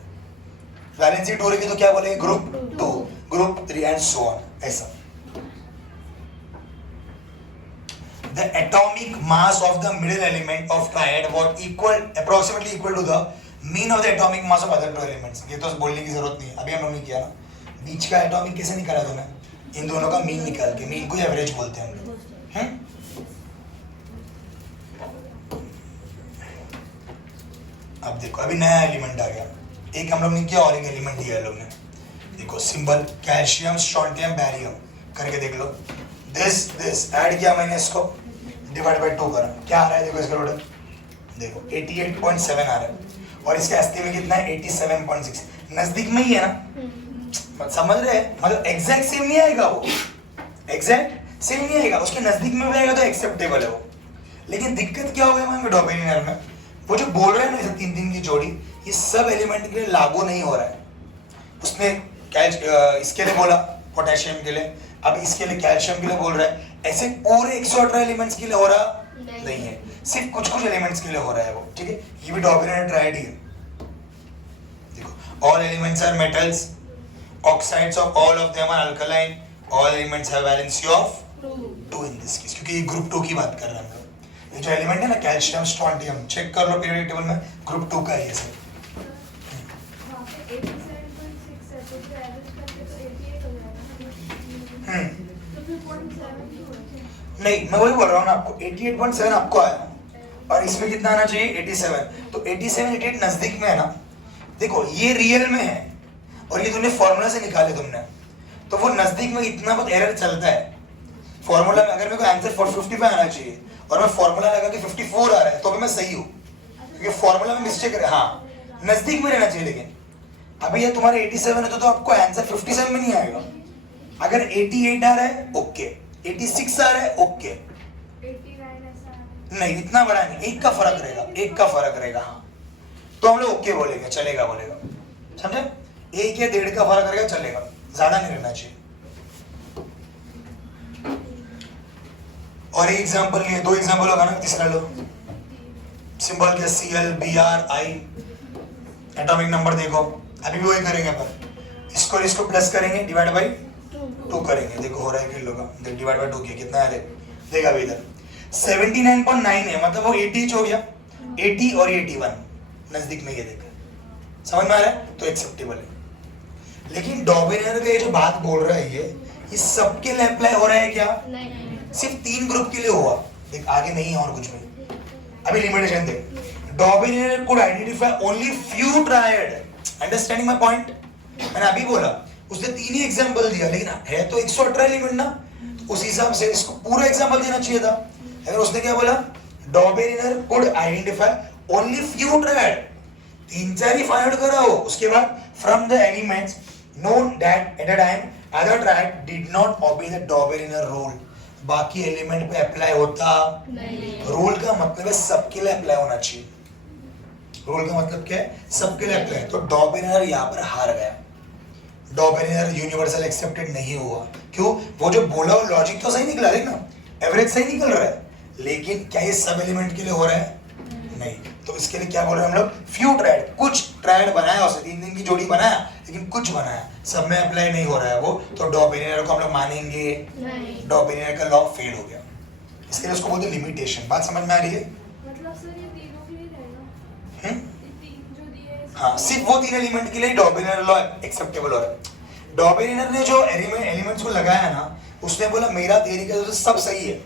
वैलेंसी 2 रहेगी तो क्या बोलेंगे? Group 2, group 3 and so on, ऐसा। The atomic mass of the middle element of triad was approximately equal to the mean of the atomic mass of other two elements. ये तो बोलने की जरूरत नहीं है, अभी हम लोग ने किया ना। बीच का एटॉमिक कैसे निकाला तूने? इन दोनों का मीन निकाल के, मीन को एवरेज बोलते हैं हम लोग। अब देखो अभी नया एलिमेंट आ गया, एक हम लोग ने किया और एक एलिमेंट दिया है लोग ने। देखो सिंबल कैल्शियम, स्ट्रोंटियम, बैरियम करके देख लो। दिस ऐड किया मैंने, इसको डिवाइड बाय 2 करा, क्या आ रहा है? देखो इसका टोटल, देखो 88.7 आ रहा है, और इसके एसटी में कितना है? 87.6। नजदीक में ही है ना, समझ रहे हैं? मतलब एग्जैक्ट सेम नहीं आएगा, वो एग्जैक्ट सेम नहीं आएगा, उसके नजदीक में भी आएगा तो एक्सेप्टेबल है वो। लेकिन दिक्कत क्या हो गया मैम डॉबेरिनर में, वो जो बोल रहे हैं ना 3-3 की जोड़ी, ये सब एलिमेंट के लिए लागू नहीं हो रहा है। उसने इसके लिए बोला पोटेशियम के लिए, अब इसके लिए कैल्शियम के लिए बोल रहा है। ऐसे पूरे 118 एलिमेंट्स के लिए हो रहा नहीं है, सिर्फ कुछ कुछ एलिमेंट्स के लिए हो रहा है वो। ठीक है? ये भी डॉबेरिनर ट्रायड ही है। देखो all elements are metals, oxides of all of them are alkaline, all elements have valency of 2 in this case, क्योंकि ये ग्रुप 2 की बात कर रहे हैं हम लोग। ये जो एलिमेंट है ना कैल्शियम, स्ट्रोंटियम, चेक कर लो पीरियोडिक टेबल में, ग्रुप 2 का है ये सब। नहीं, मैं वही बोल रहा हूँ ना आपको, 88.7 आपको आया, और इसमें कितना आना चाहिए 87। तो 87 88 नजदीक में है ना। देखो ये रियल में है और ये तुमने फॉर्मूला से निकाले तुमने, तो वो नजदीक में इतना बहुत एरर चलता है फॉर्मूला में। अगर मेरे को आंसर 55 आना चाहिए और मैं फॉर्मूला लगा के 54 आ रहा है तो भी मैं सही हूँ, क्योंकि फॉर्मूला में मिस्टेक है। हाँ नजदीक में रहना चाहिए, लेकिन अभी ये तुम्हारे 87 है तो आपको आंसर 57 में नहीं आएगा। अगर 88 आ रहा है ओके, 86 आ रहा है ओके, 89 ऐसा है। नहीं इतना बड़ा नहीं, एक का फर्क रहेगा, एक का फर्क रहेगा। हाँ तो हम लोग ओके बोलेंगे, चलेगा बोलेगा, समझे? एक या 1.5 का फर्क रहेगा, चलेगा, ज्यादा नहीं रहना चाहिए। और एक एग्जांपल नहीं है, 2 एग्जांपल होगा ना, तीसरा लो। सिंबल क्या Cl Br I, atomic number देखो, अभी भी वही करेंगे अपन, इसको और इसको प्लस करेंगे, डिवाइड बाई 2 करेंगे। देखो हो रहा है कि लोग देख डिवाइड बाई 2 किया, कितना है देख अभी इधर 79.9 है, मतलब वो 80 हो गया, 80 और 81 नजदीक में, ये देखा समझ में आ रहा है, तो एक्सेप्टेबल है। लेकिन डॉबेरियर का ये जो बात बोल रहा है ये सबके लिए अप्लाई हो रहा है क्या? नहीं, सिर्फ 3 ग्रुप के लिए हुआ, देख आगे नहीं है और कुछ भी। अभी लिमिटेशन देख, डॉबेरियर could identify only few triad, understanding my point. मैंने अभी बोला उसने 3 ही एग्जांपल दिया, लेकिन है तो 118 एलिमेंट ना, उस हिसाब से इसको पूरा एग्जांपल देना चाहिए था। अगर उसने क्या बोला, डॉबेरियर could identify only few triad, 3-4 he find करा हो, उसके बाद from the elements known that at a time other triad did not obey the डॉबेरियर rule, बाकी एलिमेंट पे अप्लाई होता नहीं। रूल का मतलब है सबके लिए अप्लाई होना चाहिए। रूल का मतलब क्या है? सबके लिए अप्लाई। तो डॉबेरियर यहाँ पर हार गया, डॉबेरियर यूनिवर्सल एक्सेप्टेड नहीं हुआ। क्यों? वो जो बोला वो लॉजिक तो सही निकला, देख ना, एवरेज सही निकल रहा है, लेकिन क्या ये सब एलिमेंट के लिए हो रहा है? नहीं। तो इसके लिए क्या बोल रहे हैं हम लोग? फ्यू ट्रायड, कुछ ट्रायड बनाया उसने, 3 की जोड़ी बनाया, लेकिन कुछ बनाया, सब में अप्लाई नहीं हो रहा है वो, तो डॉबेरियर को हम लोग मानेंगे नहीं। डॉबेरियर का लॉ फेल हो गया। इसके लिए उसको बोलते लिमिटेशन। बात समझ में आ रही है? मतलब सर ये तीनों के लिए रहेगा। हम्म? ये 3 जो दिए हैं, हाँ सिर्फ वो 3 एलिमेंट के लिए डॉबेरियर लॉ एक्सेप्टेबल हो रहा है। डॉबेरियर ने जो एलिमेंट्स को लगाया ना, उसने बोला मेरा थियरी का तो सब सही है,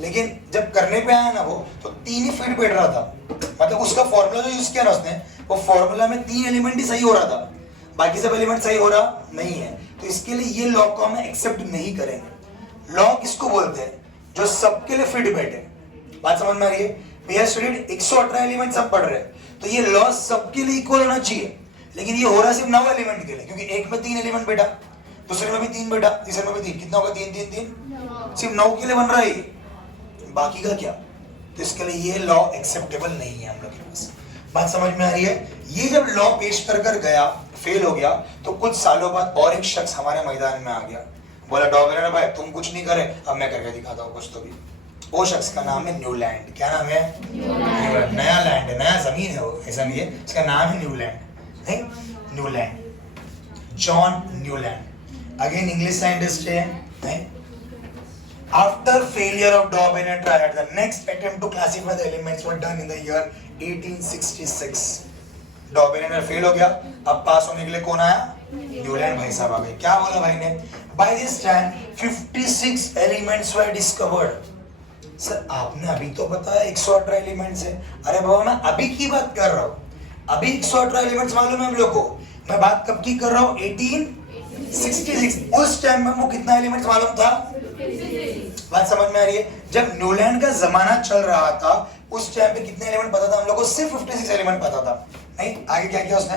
लेकिन जब करने पे आया ना वो, तो 3 ही फिट बैठ रहा था। मतलब उसका फॉर्मूला जो यूज किया ना उसने, वो फॉर्मूला में 3 एलिमेंट ही सही हो रहा था, बाकी सब एलिमेंट सही हो रहा नहीं है। तो इसके लिए ये लॉ को हम एक्सेप्ट नहीं करेंगे। लॉ किसको बोलते हैं? जो सबके लिए फिट बैठे। बात समझ में आ रही है? वी हैव स्टडीड 118 एलिमेंट सब पढ़ रहे हैं, तो ये लॉ सबके लिए इक्वल होना चाहिए, लेकिन ये हो रहा सिर्फ 9 एलिमेंट के लिए, क्योंकि एक में 3 एलिमेंट बैठा, दूसरे में भी 3 बैठा, तीसरे में भी 3, कितना होगा? 3 3 3, सिर्फ 9 के लिए बन रहा है ये, बाकी का क्या? तो इसके लिए ये लॉ एक्सेप्टेबल नहीं है हम लोग के पास। बात समझ में आ रही है? ये जब लॉ पेश कर गया, फेल हो गया, तो कुछ सालों बाद और एक शख्स हमारे मैदान में आ गया, बोला डॉबेरियर भाई तुम कुछ नहीं करे, अब मैं करके दिखाता हूँ कुछ तो भी। वो शख्स का नाम है न्यूलैंड। क्या नाम है? न्यूलैंड। नया लैंड है, नया जमीन है वो, ऐसा नहीं है, इसका नाम है न्यूलैंड। नहीं, Newland, John Newland, again English scientist है। नहीं, after failure of Doberan triad, the next attempt to classify the elements were done in the year 1866. डॉबेरियर fail हो गया, अब पास होने के लिए कौन आया? न्यूलैंड भाई साहब आ गए। क्या बोला भाई ने? By this time 56 elements were discovered. Sir आपने अभी तो बताया 118 एलिमेंट्स है। अरे बाबा मैं अभी की बात कर रहा हूँ, अभी 118 एलिमेंट्स मालूम है हम लोग को। मैं बात कब की कर रहा हूँ? 1866। उस टाइम में हमको कितना एलिमेंट्स मालूम था? बात समझ में आ रही है? जब न्यूलैंड का जमाना चल रहा था, उस टाइम पे कितने एलिमेंट पता था हम लोग को? सिर्फ 56 एलिमेंट पता था। नहीं, आगे क्या किया उसने?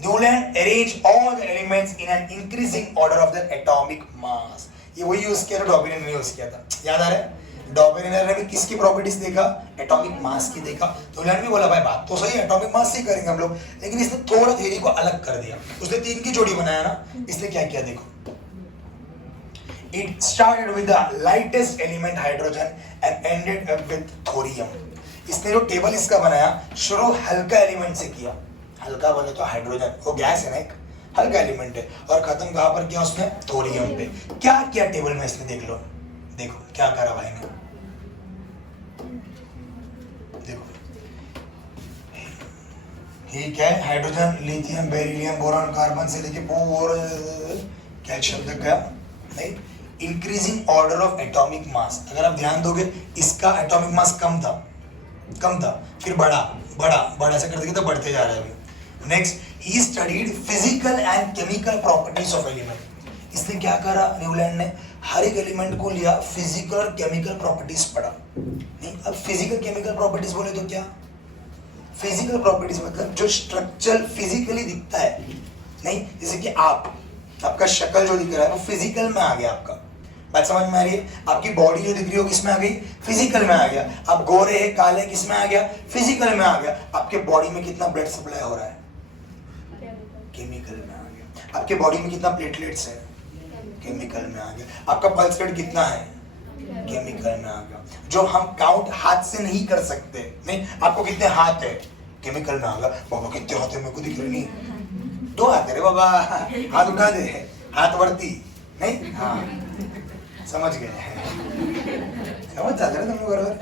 Newland arrange all the elements in an increasing order of their atomic mass. ये वही यूज किया था, डॉबेरियर ने यूज किया था, याद आ रहा है? डॉबेरियर ने भी किसकी प्रॉपर्टीज देखा? एटॉमिक मास की देखा। न्यूलैंड भी बोला भाई बात तो सही है, एटॉमिक मास से करेंगे हम लोग, लेकिन इसने थोड़ा थ्योरी को अलग कर दिया। उसने 3 की जोड़ी बनाया ना, इसने क्या किया देखो। It started with the lightest element hydrogen and ended up with thorium. इसने जो टेबल इसका बनाया, शुरू हल्का एलिमेंट से किया। हल्का बोले तो हाइड्रोजन, वो गैस है ना, एक हल्का एलिमेंट है, और खत्म कहाँ पर किया उसने? थोरियम पे। क्या किया टेबल में इसने? देख लो, देखो क्या करा भाई ने, देखो ये क्या है? Hydrogen, lithium, beryllium, boron, carbon से लेके क्या शब्द गया? नहीं, increasing order of atomic mass. अगर आप ध्यान दोगे, इसका एटॉमिक मास कम था, कम था, फिर बढ़ा बढ़ा बढ़ा से करते तो बढ़ते जा रहा है अभी। Next, he studied physical and chemical properties of element. इसने क्या करा न्यूलैंड ने, हर एक एलिमेंट को लिया, फिजिकल और केमिकल प्रॉपर्टीज पढ़ा। नहीं, अब फिजिकल केमिकल प्रॉपर्टीज बोले तो क्या, फिजिकल प्रॉपर्टीज मतलब जो स्ट्रक्चर फिजिकली दिखता है, नहीं जैसे कि आपका शक्ल जो दिख रहा है वो फिजिकल में आ गया, आपका बात समझ में आ रही है। आपकी बॉडी जो दिख रही हो किसमें आ गई, फिजिकल में आ गया। आप गोरे हैं काले किसमें आ गया, फिजिकल में आ गया। आपके बॉडी में कितना ब्लड सप्लाई हो रहा है, केमिकल में आ गया। आपके बॉडी में कितना प्लेटलेट्स है, केमिकल में आ गया। आपका पल्स रेट कितना है, केमिकल में आ गया। जो हम काउंट हाथ से नहीं कर सकते, नहीं आपको कितने हाथ है, केमिकल में आ गया। बाबा कितने हाथ है मेरे को दिख रही नहीं, 2 हाथ है रे बाबा, हाथ उठा दे, हाथ वर्ती नहीं, हाँ समझ गए, समझ जाते तुम लोग बराबर।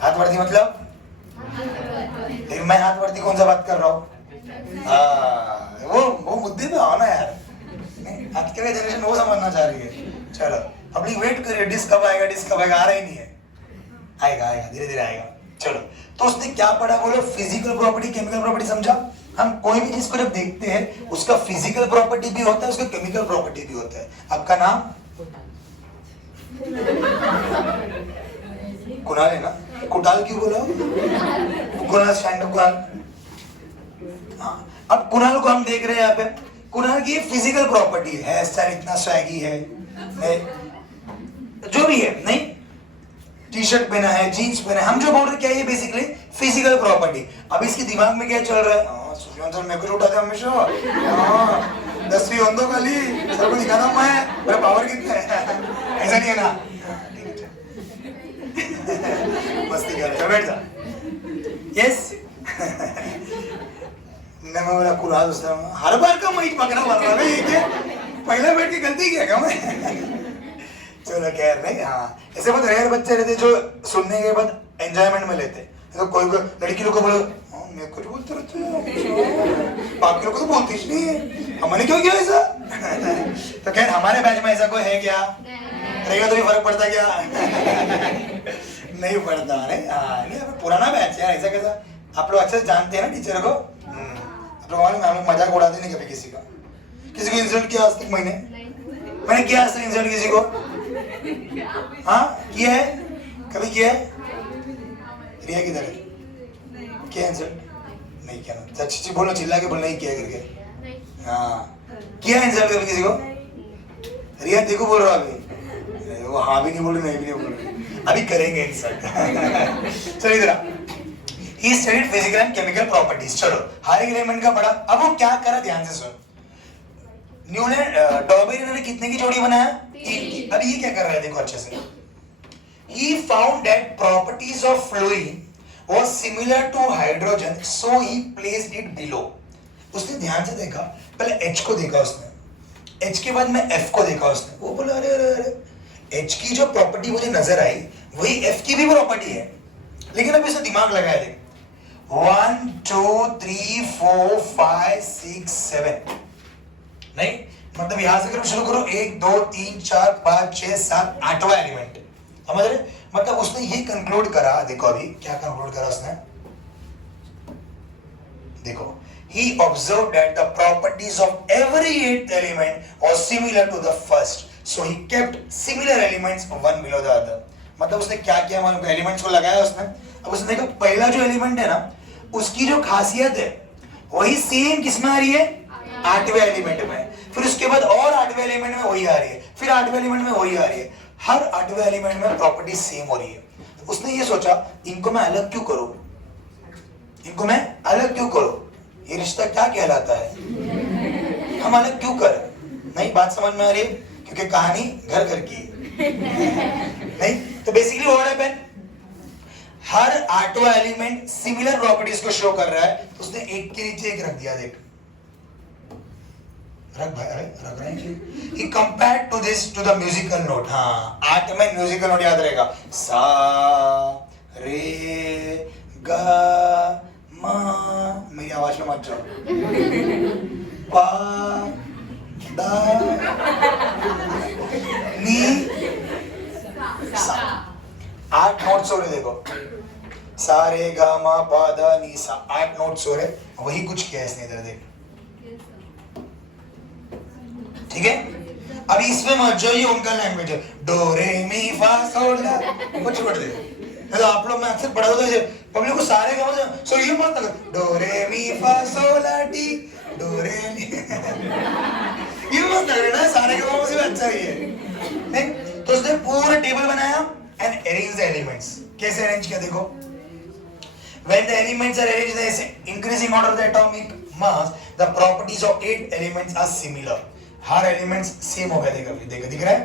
हाथ वर्ती मतलब, लेकिन मैं हाथ वर्ती कौन सा बात कर रहा हूँ, वो मुद्दे पे आओ ना यार। आज के जनरेशन वो समझना चाह रही है। चलो पब्लिक वेट करिए, डिस्क कब आएगा, डिस्क कब आएगा, आ रहा ही नहीं है। आएगा आएगा धीरे धीरे आएगा। चलो, तो उसने क्या पढ़ा बोलो, फिजिकल प्रॉपर्टी केमिकल प्रॉपर्टी। समझा, हम कोई भी चीज को जब देखते हैं उसका फिजिकल प्रॉपर्टी भी होता है, उसका केमिकल प्रॉपर्टी भी होता है। आपका नाम कुणाल है ना, कुटाल क्यों बोला, कुणाल स्टैंड अप कुणाल। हाँ, अब कुणाल को हम देख रहे हैं यहाँ पे, कुणाल की फिजिकल प्रॉपर्टी है, स्टाइल इतना स्वैगी है, जो भी है, नहीं टी शर्ट पहना है, जीन्स पहना है, हम जो बोल रहे क्या है, बेसिकली फिजिकल प्रॉपर्टी। अब इसके दिमाग में क्या चल रहा है, सुफियान सर मेरे को उठाते हमेशा, 10वीं होंदो खाली सर को दिखाता हूं मैं, मेरा पावर कितना है, ऐसा नहीं है ना। मस्ती कर रहे, बैठ जा। यस मैं बोला कुराल दोस्त, हर बार का मैं पकड़ा बन रहा है, ये क्या पहले बैठ के गलती किया क्या मैं। चलो खैर नहीं, हाँ ऐसे बहुत रेयर बच्चे रहते जो सुनने के बाद एंजॉयमेंट में लेते। तो कोई लड़की लोग को बोलो मैं कुछ बोलते रहते हैं, बाकी लोग को तो बोलती ही नहीं है, हमने क्यों किया ऐसा। तो खैर हमारे बैच में ऐसा कोई है क्या, रहेगा तो भी फर्क पड़ता क्या। नहीं पड़ता, नहीं हाँ नहीं पुराना बैच है, ऐसा कैसा आप लोग अच्छे से जानते हैं ना टीचर को। आप लोग हम लोग मजाक उड़ाते नहीं कभी किसी को इंसल्ट किया आज तक, मैंने किया आज तक इंसल्ट किसी को, हाँ किया है, कभी किया है, रिया किधर है, क्या इंसल्ट नहीं किया ना, सच्ची बोलो, चिल्ला के बोलो नहीं किया करके, हाँ किया इंसल्ट कभी किसी को, रिया देखो बोल रहा अभी, वो हाँ भी नहीं बोल रही, नहीं भी नहीं बोल रही, अभी करेंगे इंसल्ट। चलो इधर he studied physical and chemical properties। चलो हर एक एलिमेंट का पढ़ा। अब वो क्या करा, ध्यान से सुन, न्यूलैंड डॉबेरिन ने कितने की जोड़ी बनाया, 3 की। अब ये क्या कर रहा है देखो अच्छे से, he found that properties of fluorine was similar to hydrogen, so he placed it below। उसने ध्यान से देखा, पहले H को देखा उसने, H के बाद में F को देखा उसने, वो बोला अरे अरे अरे H की जो प्रॉपर्टी मुझे नजर आई वही F की भी प्रॉपर्टी है, लेकिन अभी उसने दिमाग लगाया देख, 1 2 3 4 5 6 7 नहीं, मतलब यहां से अगर शुरू करो 1 2 3 4 5 6 7 8वां एलिमेंट, समझ रहे। मतलब उसने ये कंक्लूड करा, देखो अभी क्या कंक्लूड करा उसने, देखो he observed that the properties of every 8th element was similar to the first, so he kept similar elements one below the other। मतलब उसने क्या किया, मालूम, एलिमेंट्स को लगाया उसने। अब उसने देखा पहला जो एलिमेंट है ना, उसकी जो खासियत है वही सेम किसमें आ रही है, 8वें एलिमेंट में, फिर उसके बाद और 8वें एलिमेंट में वही आ रही है, फिर 8वें एलिमेंट में वही आ रही है, हर 8वें एलिमेंट में प्रॉपर्टी सेम हो रही है। उसने ये सोचा इनको मैं अलग क्यों करूं, इनको मैं अलग क्यों करूं, ये रिश्ता क्या कहलाता है, हम अलग क्यों करें। नहीं बात समझ में आ रही है, क्योंकि कहानी घर घर की नहीं। तो बेसिकली व्हाट हैपेंड, हर 8वां एलिमेंट सिमिलर प्रॉपर्टीज को शो कर रहा है, तो उसने एक के नीचे एक रख दिया, देख रख भाई, अरे रख रहे हैं। He compared to this to the musical note। हाँ 8 में म्यूजिकल नोट याद रहेगा, सा रे गा मा, मेरी आवाज में मत जाओ, पा दा नी सा। 8 नोट्स हो रहे देखो, सारे गा मा पा धा नी सा, 8 नोट्स हो रहे, वही कुछ किया इसने इधर देख। ठीक है, अभी इसमें मत जो ये उनका लैंग्वेज है, डो रे मी फा सोल ला, कुछ छोड़ दे। तो आप लोग मैं अक्सर पढ़ा होता है पब्लिक को सारे गा मा, सो ये मत लगा डो रे मी फा सोल ला टी, डो रे मी ये मत लग रहा ना, सारे गा मा से भी अच्छा ही है। नहीं तो उसने पूरा टेबल बनाया एंड अरेंज द एलिमेंट्स। कैसे अरेंज किया देखो, when the elements are arranged in increasing order of the atomic mass, the properties of 8 elements are similar. Her elements same हो गए, देखो दिख रहा है,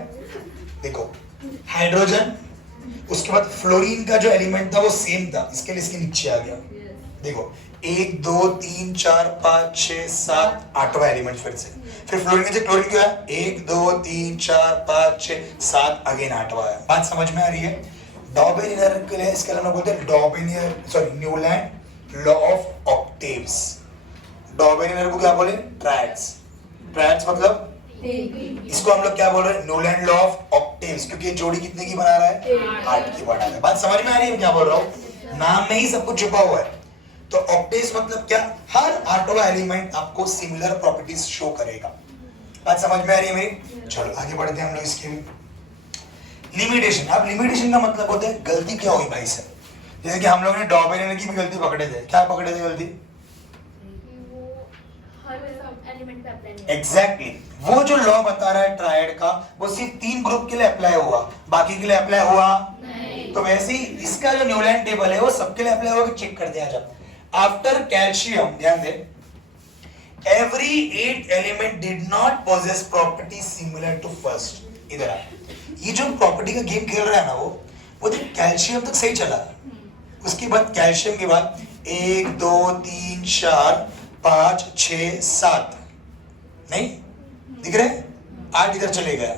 देखो हाइड्रोजन, उसके बाद फ्लोरीन का जो एलिमेंट था वो सेम था, इसके लिए इसके नीचे आ गया। देखो 1 2 3 4 5 6 7 8वां एलिमेंट फिर से, फिर फ्लोरीन से क्लोरीन क्या है, 1 2 3 4 5 6 7 अगेन 8वां है। बात समझ में आ रही है? डॉबेनियर के लिए इसके लिए बोलते हैं Dobereiner, sorry Newland law of octaves. Dobereiner को क्या बोले, ट्रायड्स। ट्रायड्स मतलब इसको हम लोग क्या बोल रहे हैं, न्यूलैंड लॉ ऑफ ऑक्टेव्स, क्योंकि जोड़ी कितने की बना रहा है, 8 की बना रहा है। बात समझ में आ रही है क्या बोल रहा हूँ? नाम में ही सब कुछ छुपा हुआ है। तो ऑक्टेव्स मतलब क्या, हर 8वां एलिमेंट आपको सिमिलर प्रॉपर्टीज शो करेगा। बात समझ में आ रही है मेरी? चलो आगे बढ़ते हैं हम लोग इसके भी। लिमिटेशन, अब लिमिटेशन का मतलब होता है गलती क्या हुई भाई से। जैसे कि हम लोगों ने डॉबेनियर की भी गलती पकड़े थे, क्या पकड़े थे गलती? एग्जैक्टली वो जो लॉ बता रहा है ट्रायड का, वो सिर्फ 3 ग्रुप के लिए अप्लाई हुआ, बाकी के लिए अप्लाई हुआ नहीं। तो वैसे ही इसका जो न्यूलैंड टेबल है वो सबके लिए अप्लाई होगा, चेक कर दिया जाए। आफ्टर कैल्शियम, ध्यान दे, every 8 element did not possess property similar to first. इधर आ, ये जो प्रॉपर्टी का गेम खेल रहा है ना वो देख कैल्शियम तक सही चला, उसके बाद कैल्शियम के बाद 1 2 3 4 5 6 7 नहीं दिख रहे, 8 इधर चले गया।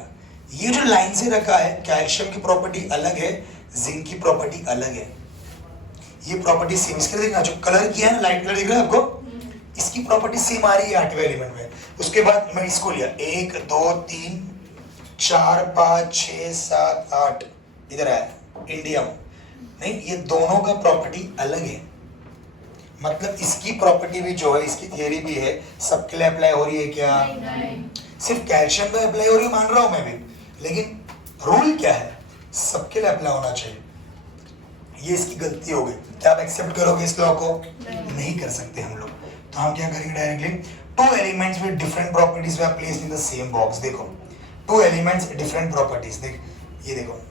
ये जो लाइन से रखा है, कैल्शियम की प्रॉपर्टी अलग है, जिंक की प्रॉपर्टी अलग है। ये प्रॉपर्टी सेम, इसके देखना जो कलर किया है ना, लाइट कलर दिख रहा है आपको, इसकी प्रॉपर्टी सेम आ रही है 8वें एलिमेंट में। उसके बाद मैं इसको लिया 1 2 3 4 5 6 7 8 इधर आया इंडियम, नहीं ये दोनों का प्रॉपर्टी अलग है। मतलब इसकी प्रॉपर्टी भी जो है, इसकी थियरी भी है, सबके लिए अप्लाई हो रही है क्या? सिर्फ कैल्शियम पे अप्लाई हो रही है मान रहा हूं मैं भी, लेकिन रूल क्या है, सबके लिए अप्लाई होना चाहिए। ये इसकी गलती हो गई। क्या आप एक्सेप्ट करोगे इस लॉ को? नहीं कर सकते हम लोग। तो हम क्या करेंगे directly, 2 elements with different properties were placed in the same box. देखो 2 एलिमेंट्स डिफरेंट प्रॉपर्टीज, देख ये देखो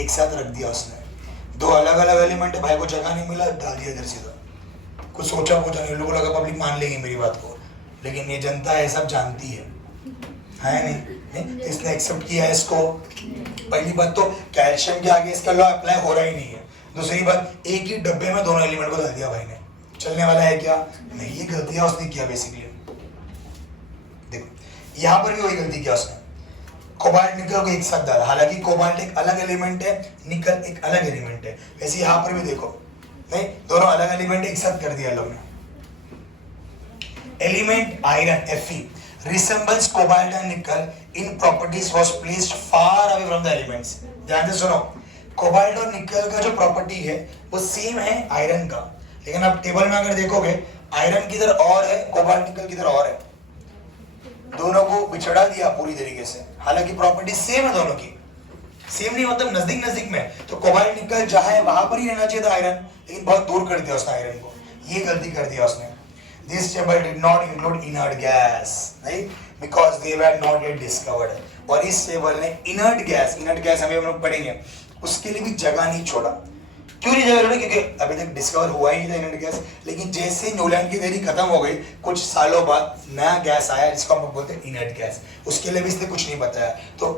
एक साथ रख दिया उसने, 2 अलग अलग एलिमेंट है, भाई को जगह नहीं मिला, डाल दिया इधर सीधा, कुछ सोचा पूछा नहीं। लोगों लगा पब्लिक मान लेगी मेरी बात को, लेकिन ये जनता है सब जानती है नहीं? इसने एक्सेप्ट किया है इसको। पहली बात तो कैल्शियम के आगे इसका लॉ अप्लाई हो रहा ही नहीं है। दूसरी बात, एक ही डब्बे में दोनों एलिमेंट को डाल दिया भाई ने, चलने वाला है क्या? नहीं, ये गलतियां उसने किया बेसिकली। देखो यहाँ पर भी वही गलती किया उसने, कोबाल्ट निकल को एक साथ डाला, हालांकि कोबाल्ट एक अलग एलिमेंट है, निकल एक अलग एलिमेंट है। वैसे यहाँ पर भी देखो, नहीं दोनों अलग एलिमेंट एक साथ कर दिया लोग ने। Element iron Fe resembles cobalt and nickel in properties was placed far away from the elements। ध्यान से सुनो, कोबाल्ट और निकल का जो प्रॉपर्टी है वो सेम है आयरन का, लेकिन आप टेबल में अगर देखोगे आयरन किधर और है, कोबाल्ट निकल किधर और है, दोनों को बिछड़ा दिया पूरी तरीके से। हालांकि प्रॉपर्टी सेम है दोनों की, सेम नहीं मतलब नजदीक नजदीक में। तो कोबाल्ट निकल जहां है वहां पर ही रहना चाहिए था आयरन, लेकिन बहुत दूर कर दिया उसने आयरन को, ये गलती कर दिया उसने। This table did not include inert gas, right? Because they were not yet discovered। और इस टेबल ने inert gas हमें हम लोग पढ़ेंगे, उसके लिए भी जगह नहीं छोड़ा। क्यों नहीं जगह छोड़ा? क्योंकि अभी तक डिस्कवर हुआ ही नहीं था inert gas। लेकिन जैसे न्यूलैंड की थ्योरी खत्म हो गई, कुछ सालों बाद नया गैस आया जिसको हम लोग बोलते हैं inert gas, उसके लिए भी इसने कुछ नहीं बताया। तो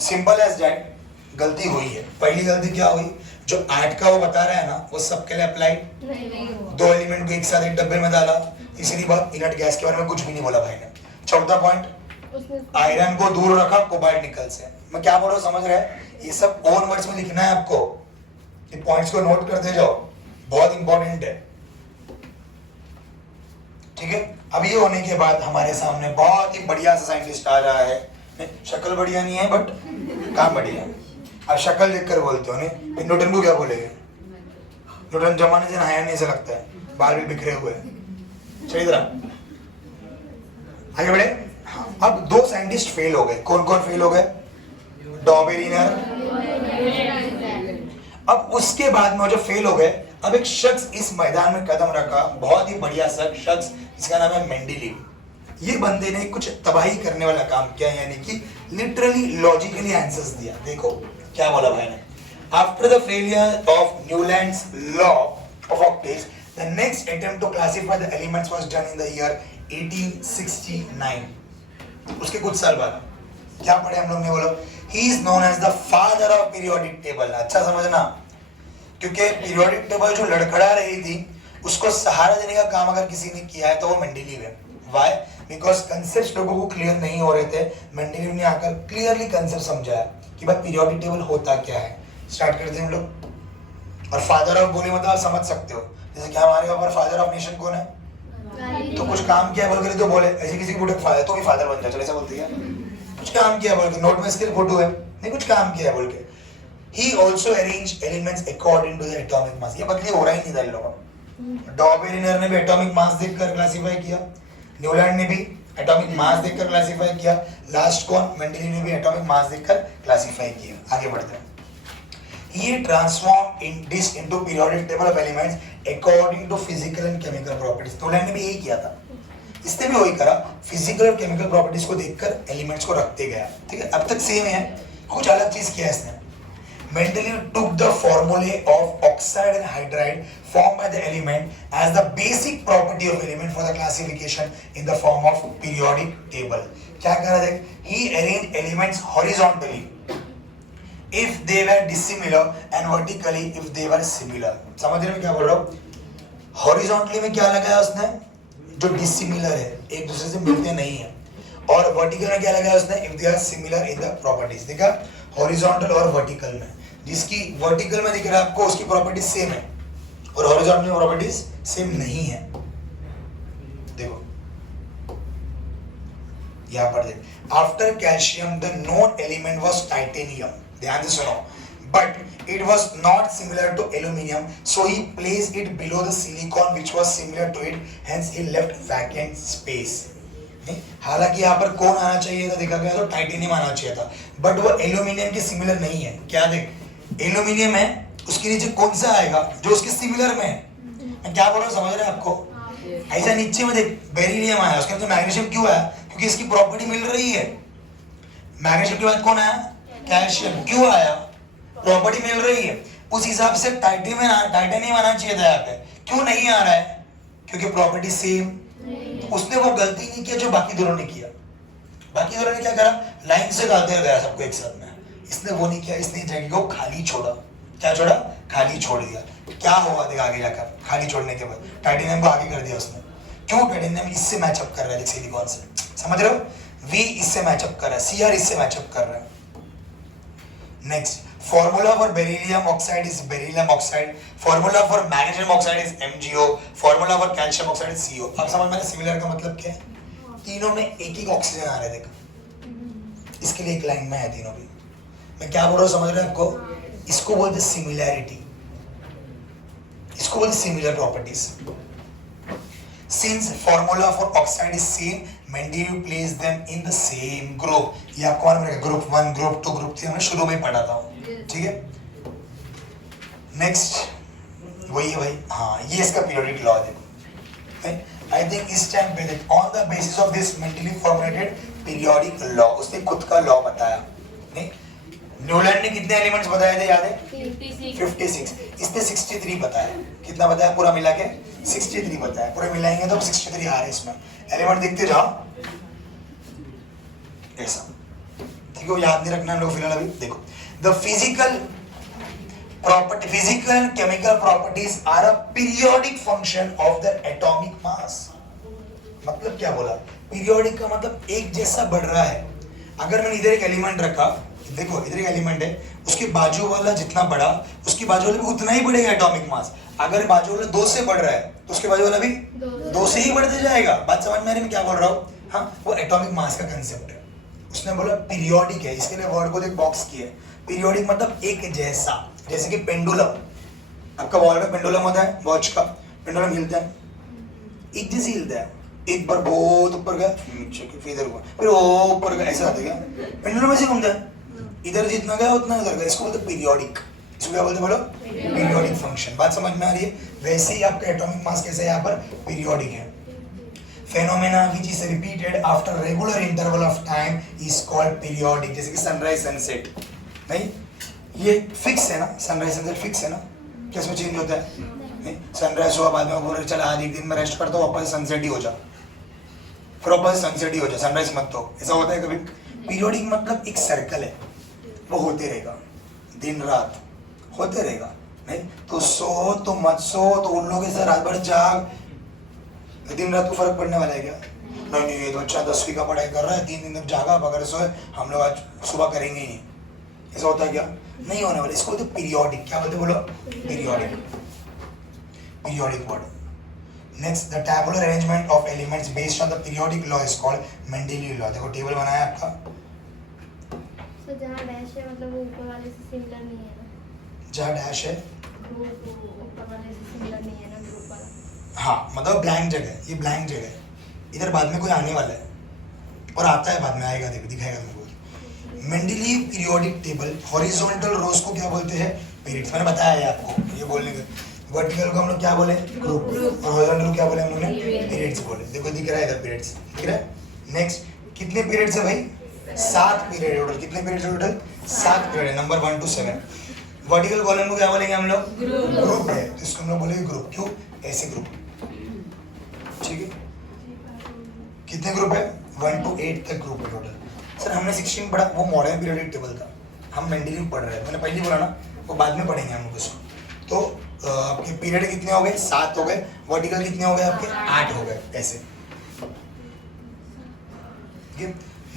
सिंपल एज दैट, गलती हुई है। पहली गलती क्या हुई, जो 8 का वो बता रहा है ना, वो सबके लिए अप्लाई नहीं, 2 एलिमेंट को एक साथ एक डब्बे में डाला। तीसरी बात, इनर्ट गैस के बारे में कुछ भी नहीं बोला भाई ने। चौथा पॉइंट, आयरन को दूर रखा कोबाल्ट निकल से। मैं क्या बोल रहा हूँ समझ रहे हैं? ये सब ओन वर्ड्स में लिखना है आपको, ये पॉइंट्स को नोट करते जाओ, बहुत इंपॉर्टेंट है, ठीक है। अब ये होने के बाद हमारे सामने बहुत ही बढ़िया सा साइंटिस्ट आ रहा है। शक्ल बढ़िया नहीं है बट काम बढ़िया है। आप शक्ल देखकर बोलते हो नहीं, फिर न्यूटन को क्या बोलेंगे? न्यूटन जमाने से नहाया नहीं, ऐसा लगता है, बाल भी बिखरे हुए हैं। चलिए जरा आगे बढ़े। हाँ, अब 2 साइंटिस्ट फेल हो गए। कौन कौन फेल हो गए? डॉबेरिनर। अब उसके बाद में वो जो फेल हो गए, अब एक शख्स इस मैदान में कदम रखा, बहुत ही बढ़िया शख्स, जिसका नाम है मेंडेलीव। ये बंदे ने कुछ तबाही करने वाला काम किया, यानी कि लिटरली लॉजिकली आंसर्स दिया। देखो क्या बोला भाई ने। After the failure of Newland's law of octaves, the next attempt to classify the elements was done in the year 1869। उसके कुछ साल बाद क्या पढ़े हम लोग ने? बोलो, he is known as the father of periodic table. अच्छा समझना, क्योंकि पीरियोडिक टेबल जो लड़खड़ा रही थी, उसको सहारा देने का काम अगर किसी ने किया है तो वो मेंडेलीव है। व्हाई? बिकॉज कंसेप्ट लोगों को क्लियर नहीं हो रहे थे। मेंडेलीव ने आकर क्लियरली कंसेप्ट समझाया कि भाई पीरियोडिक टेबल होता क्या है। स्टार्ट करते हैं हम लोग। और फादर ऑफ बोले मतलब आप समझ सकते हो, जैसे कि हमारे यहाँ पर फादर ऑफ नेशन कौन है? तो कुछ काम किया बोल के तो बोले, ऐसे किसी को फादर तो भी फादर बन जाए, चलो ऐसा बोलते हैं, कुछ काम किया बोल के, नोट में इसके फोटो है, नहीं कुछ काम किया बोल के। He also arranged elements according to the atomic mass। ये बकरी हो रहा ही नहीं था इन लोगों। डॉबेरिनर ने भी एटॉमिक मास देखकर क्लासिफाई किया, न्यूलैंड ने भी एटॉमिक मास देखकर क्लासिफाई किया, लास्ट कौन? मेंडेलीव ने भी एटॉमिक मास देखकर क्लासिफाई किया। आगे बढ़ते हैं। He transformed in this into periodic table of elements according to physical and chemical properties। Newland ने भी यही किया था, इसने भी वही करा, फिजिकल और केमिकल प्रॉपर्टीज को देखकर एलिमेंट्स को रखते गया। ठीक है, अब तक सेम है, कुछ अलग चीज किया इसने। Mendeleev took the formulae of oxide and hydride formed by the element as the basic property of element for the classification in the form of periodic table। क्या करा देख? He arranged elements horizontally if they were dissimilar and vertically if they were similar। समझ रहे मैं क्या बोल रहा हूँ? Horizontally में क्या लगाया उसने? जो डिसिमिलर है, एक दूसरे से मिलते नहीं है, और वर्टिकल में क्या लगाया उसने? If they are similar in the properties. देखा, हॉरिजॉन्टल और वर्टिकल में, जिसकी वर्टिकल में दिख रहा है आपको उसकी प्रॉपर्टीज सेम है और हॉरिजॉन्टल में प्रॉपर्टीज सेम नहीं है। देखो यहां पर देख, after calcium the known element was titanium. ध्यान से सुनो, but it was not similar to aluminium, so he placed it below the silicon which was similar to it, hence he left vacant space। हालांकि यहाँ पर कौन आना चाहिए था? देखा गया तो टाइटेनियम आना चाहिए था, बट वो एल्यूमिनियम के सिमिलर नहीं है। क्या देख, एल्यूमिनियम है, उसके नीचे कौन सा आएगा? जो उसके सिमिलर में है। मैं क्या बोल रहा हूँ, समझ रहे हैं आपको? ऐसा नीचे में देख, बेरिलियम आया, उसके अंदर मैग्नीशियम क्यों आया? क्योंकि इसकी प्रॉपर्टी मिल रही है। मैग्नीशियम के बाद कौन आया? कैल्शियम। क्यों आया? प्रॉपर्टी मिल रही है। उस हिसाब से टाइटेनियम आना चाहिए था यहाँ पे, क्यों नहीं आ रहा है? क्योंकि प्रॉपर्टी सेम। उसने वो गलती नहीं किया जो बाकी दोनों ने किया। बाकी दोनों ने क्या करा? लाइन से डालते गया सबको एक साथ में। इसने वो नहीं किया, इसने जगह को खाली छोड़ा। क्या छोड़ा? खाली छोड़ दिया। क्या हुआ देख आगे जाकर? खाली छोड़ने के बाद टाइटेनियम को आगे कर दिया उसने। क्यों? टाइटेनियम इससे मैचअप कर रहा है सिलिकॉन से, समझ रहे हो? वी इससे मैचअप कर रहा है, सीआर इससे मैचअप कर रहा है। Next, formula for beryllium oxide is beryllium oxide, formula for magnesium oxide is MgO, formula for calcium oxide is CO। अब समझ में सिमिलर का मतलब क्या है? तीनों में एक ही ऑक्सीजन आ रहा है, देखो इसके लिए एक लाइन में है तीनों भी। मैं क्या बोल रहा हूँ, समझ रहे हैं आपको? इसको बोलते सिमिलैरिटी, इसको बोलते similar properties. Since formula for oxide is same, Mendeleev placed them in the same group। ये आपको मालूम है, ग्रुप 1, ग्रुप 2, ग्रुप 3 हमने शुरू में पढ़ा था, ठीक है? नेक्स्ट वही है भाई, हाँ ये इसका पीरियोडिक लॉ देखो। आई थिंक इस टाइम पे on the basis of this Mendeleev formulated periodic law, उसने खुद का लॉ बताया। नहीं, न्यूलैंड ने कितने एलिमेंट्स बताए थे याद है? 56। इसने 63 बताया। कितना बताया पूरा मिला के? 63 बताया। पूरे मिलाएंगे तो 63 आ रहे हैं इसमें। एलिमेंट देखते जाओ ऐसा, ठीक है? याद नहीं रखना हम लोग फिलहाल। अभी देखो, the physical property, physical chemical properties are a periodic function of the atomic mass. मतलब क्या बोला? पीरियोडिक का मतलब एक जैसा बढ़ रहा है। अगर मैंने इधर एक एलिमेंट रखा, देखो इधर एक एलिमेंट है, उसके बाजू वाला जितना बड़ा, उसकी बाजू वाला भी उतना ही बढ़ेगा एटॉमिक मास। अगर बाजू वाला 2 से बढ़ रहा है तो उसके बाजू वाला भी 2 से ही बढ़ते जाएगा। बात समझ में आ रही है मैं क्या बोल रहा हूँ? हाँ, वो एटॉमिक मास का कंसेप्ट है। उसने बोला पीरियोडिक है, इसके लिए वर्ड को एक बॉक्स किया है। पीरियोडिक मतलब एक जैसा, जैसे कि पेंडुलम, आपका वॉल में पेंडुलम होता है, वॉच का पेंडुलम हिलता है, एक जैसे हिलता है, एक बार बहुत ऊपर गया फिर इधर हुआ, फिर वो ऊपर गया, ऐसा आता है। पेंडुलम ऐसे घूमता है, इधर जितना गया उतना उधर गया, इसको बोलते पीरियोडिक। इसको क्या बोलते बोलो, पीरियोडिक फंक्शन। बात समझ में आ रही है? वैसे ही आपका एटॉमिक मास कैसे यहाँ पर पीरियोडिक है। Phenomena which is repeated after regular interval of time is called periodic, जैसे कि सनराइज सनसेट। नहीं, ये फिक्स है ना, सनराइज सनसेट फिक्स है ना, क्या इसमें चेंज होता है? नहीं, सनराइज हुआ, बाद में बोले चला आज एक दिन में रेस्ट करता हूँ, वापस सनसेट ही हो जा, फिर वापस सनसेट ही हो जा, सनराइज मत हो, ऐसा होता है कभी? पीरियोडिक मतलब एक सर्कल है, वो होते रहेगा, दिन रात होते रहेगा। नहीं तो सो तो मत सो, तो उन लोगों के साथ रात भर जाग, दिन रात को फर्क पड़ने वाला है क्या? नहीं, ये तो बच्चा 10वीं का पढ़ाई कर रहा है, 3 दिन तक जागा, बगैर सोए, हम लोग आज सुबह करेंगे ही नहीं, ऐसा होता है क्या? नहीं होने वाला। इसको तो पीरियोडिक, क्या बोलते बोलो, periodic, periodic word. Next, the tabular arrangement of elements based on the periodic law is called Mendeleev law. देखो टेबल बनाया आपका, तो जहाँ डैश है मतलब वो ऊपर वाले से सिमिलर नहीं है ना, जहाँ डैश है ग्रुप ऊपर वाले से सिमिलर नहीं है ना, ग्रुप वाला। हाँ, मतलब ब्लैंक जगह, ये ब्लैंक जगह है, इधर बाद में कोई आने वाला है और आता है, बाद में आएगा, देखो दिखाएगा तुमको। मेंडेलीव पीरियोडिक टेबल, हॉरिजॉन्टल रोज को क्या बोलते हैं? पीरियड्स। मैंने बताया है आपको, ये बोलने का। वर्टिकल को हम लोग क्या बोले? ग्रुप। और हॉरिजॉन्टल को क्या बोले हम लोग ने? पीरियड्स बोले। देखो दिख रहा है इधर पीरियड्स, दिख रहा है? नेक्स्ट, कितने पीरियड्स है भाई? 7 पीरियड टोटल। कितने पीरियड्स टोटल? 7 पीरियड है, नंबर 1 to 7। वर्टिकल कॉलम को क्या बोलेंगे हम लोग? ग्रुप है, तो इसको हम लोग बोलेंगे ग्रुप। क्यों? ऐसे ग्रुप, ठीक है? कितने ग्रुप है? 1 to 8 तक ग्रुप है टोटल। सर हमने 16 पढ़ा, वो मॉडर्न पीरियोडिक टेबल था, हम मेंडेलीव पढ़ रहे हैं, मैंने पहले बोला ना, वो बाद में पढ़ेंगे हम लोग उसको। तो आपके पीरियड कितने हो गए? 7 हो गए। वर्टिकल कितने हो गए आपके? 8 हो गए, ऐसे।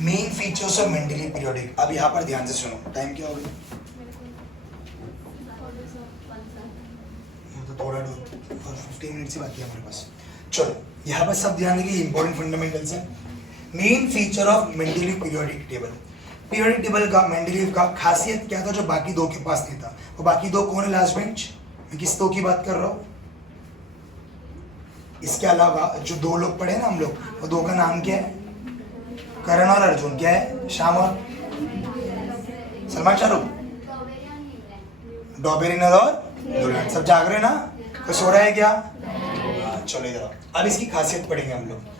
Main features of Mendeleev periodic. अब यहाँ पर ध्यान से सुनो, टाइम क्या हो गया? तो थोड़ा 15 मिनट से बाकी है हमारे पास। चलो यहाँ पर सब ध्यान देंगे, इंपॉर्टेंट फंडामेंटल्स हैं। Main feature of Mendeleev periodic table. Periodic table का, मेंडेलीव का खासियत क्या था जो बाकी दो के पास नहीं था? वो बाकी दो कौन है? Last bench. मैं किस दो की बात कर रहा हूँ? इसके अलावा जो 2 लोग पढ़े ना हम लोग, वो 2 का नाम क्या है? करण और अर्जुन। क्या है? श्याम और सलमान शाहरुख। डॉबेरिन और दुल्हन। सब जाग रहे ना? तो सो रहा है क्या? चलो इधर। अब इसकी खासियत पढ़ेंगे हम लोग।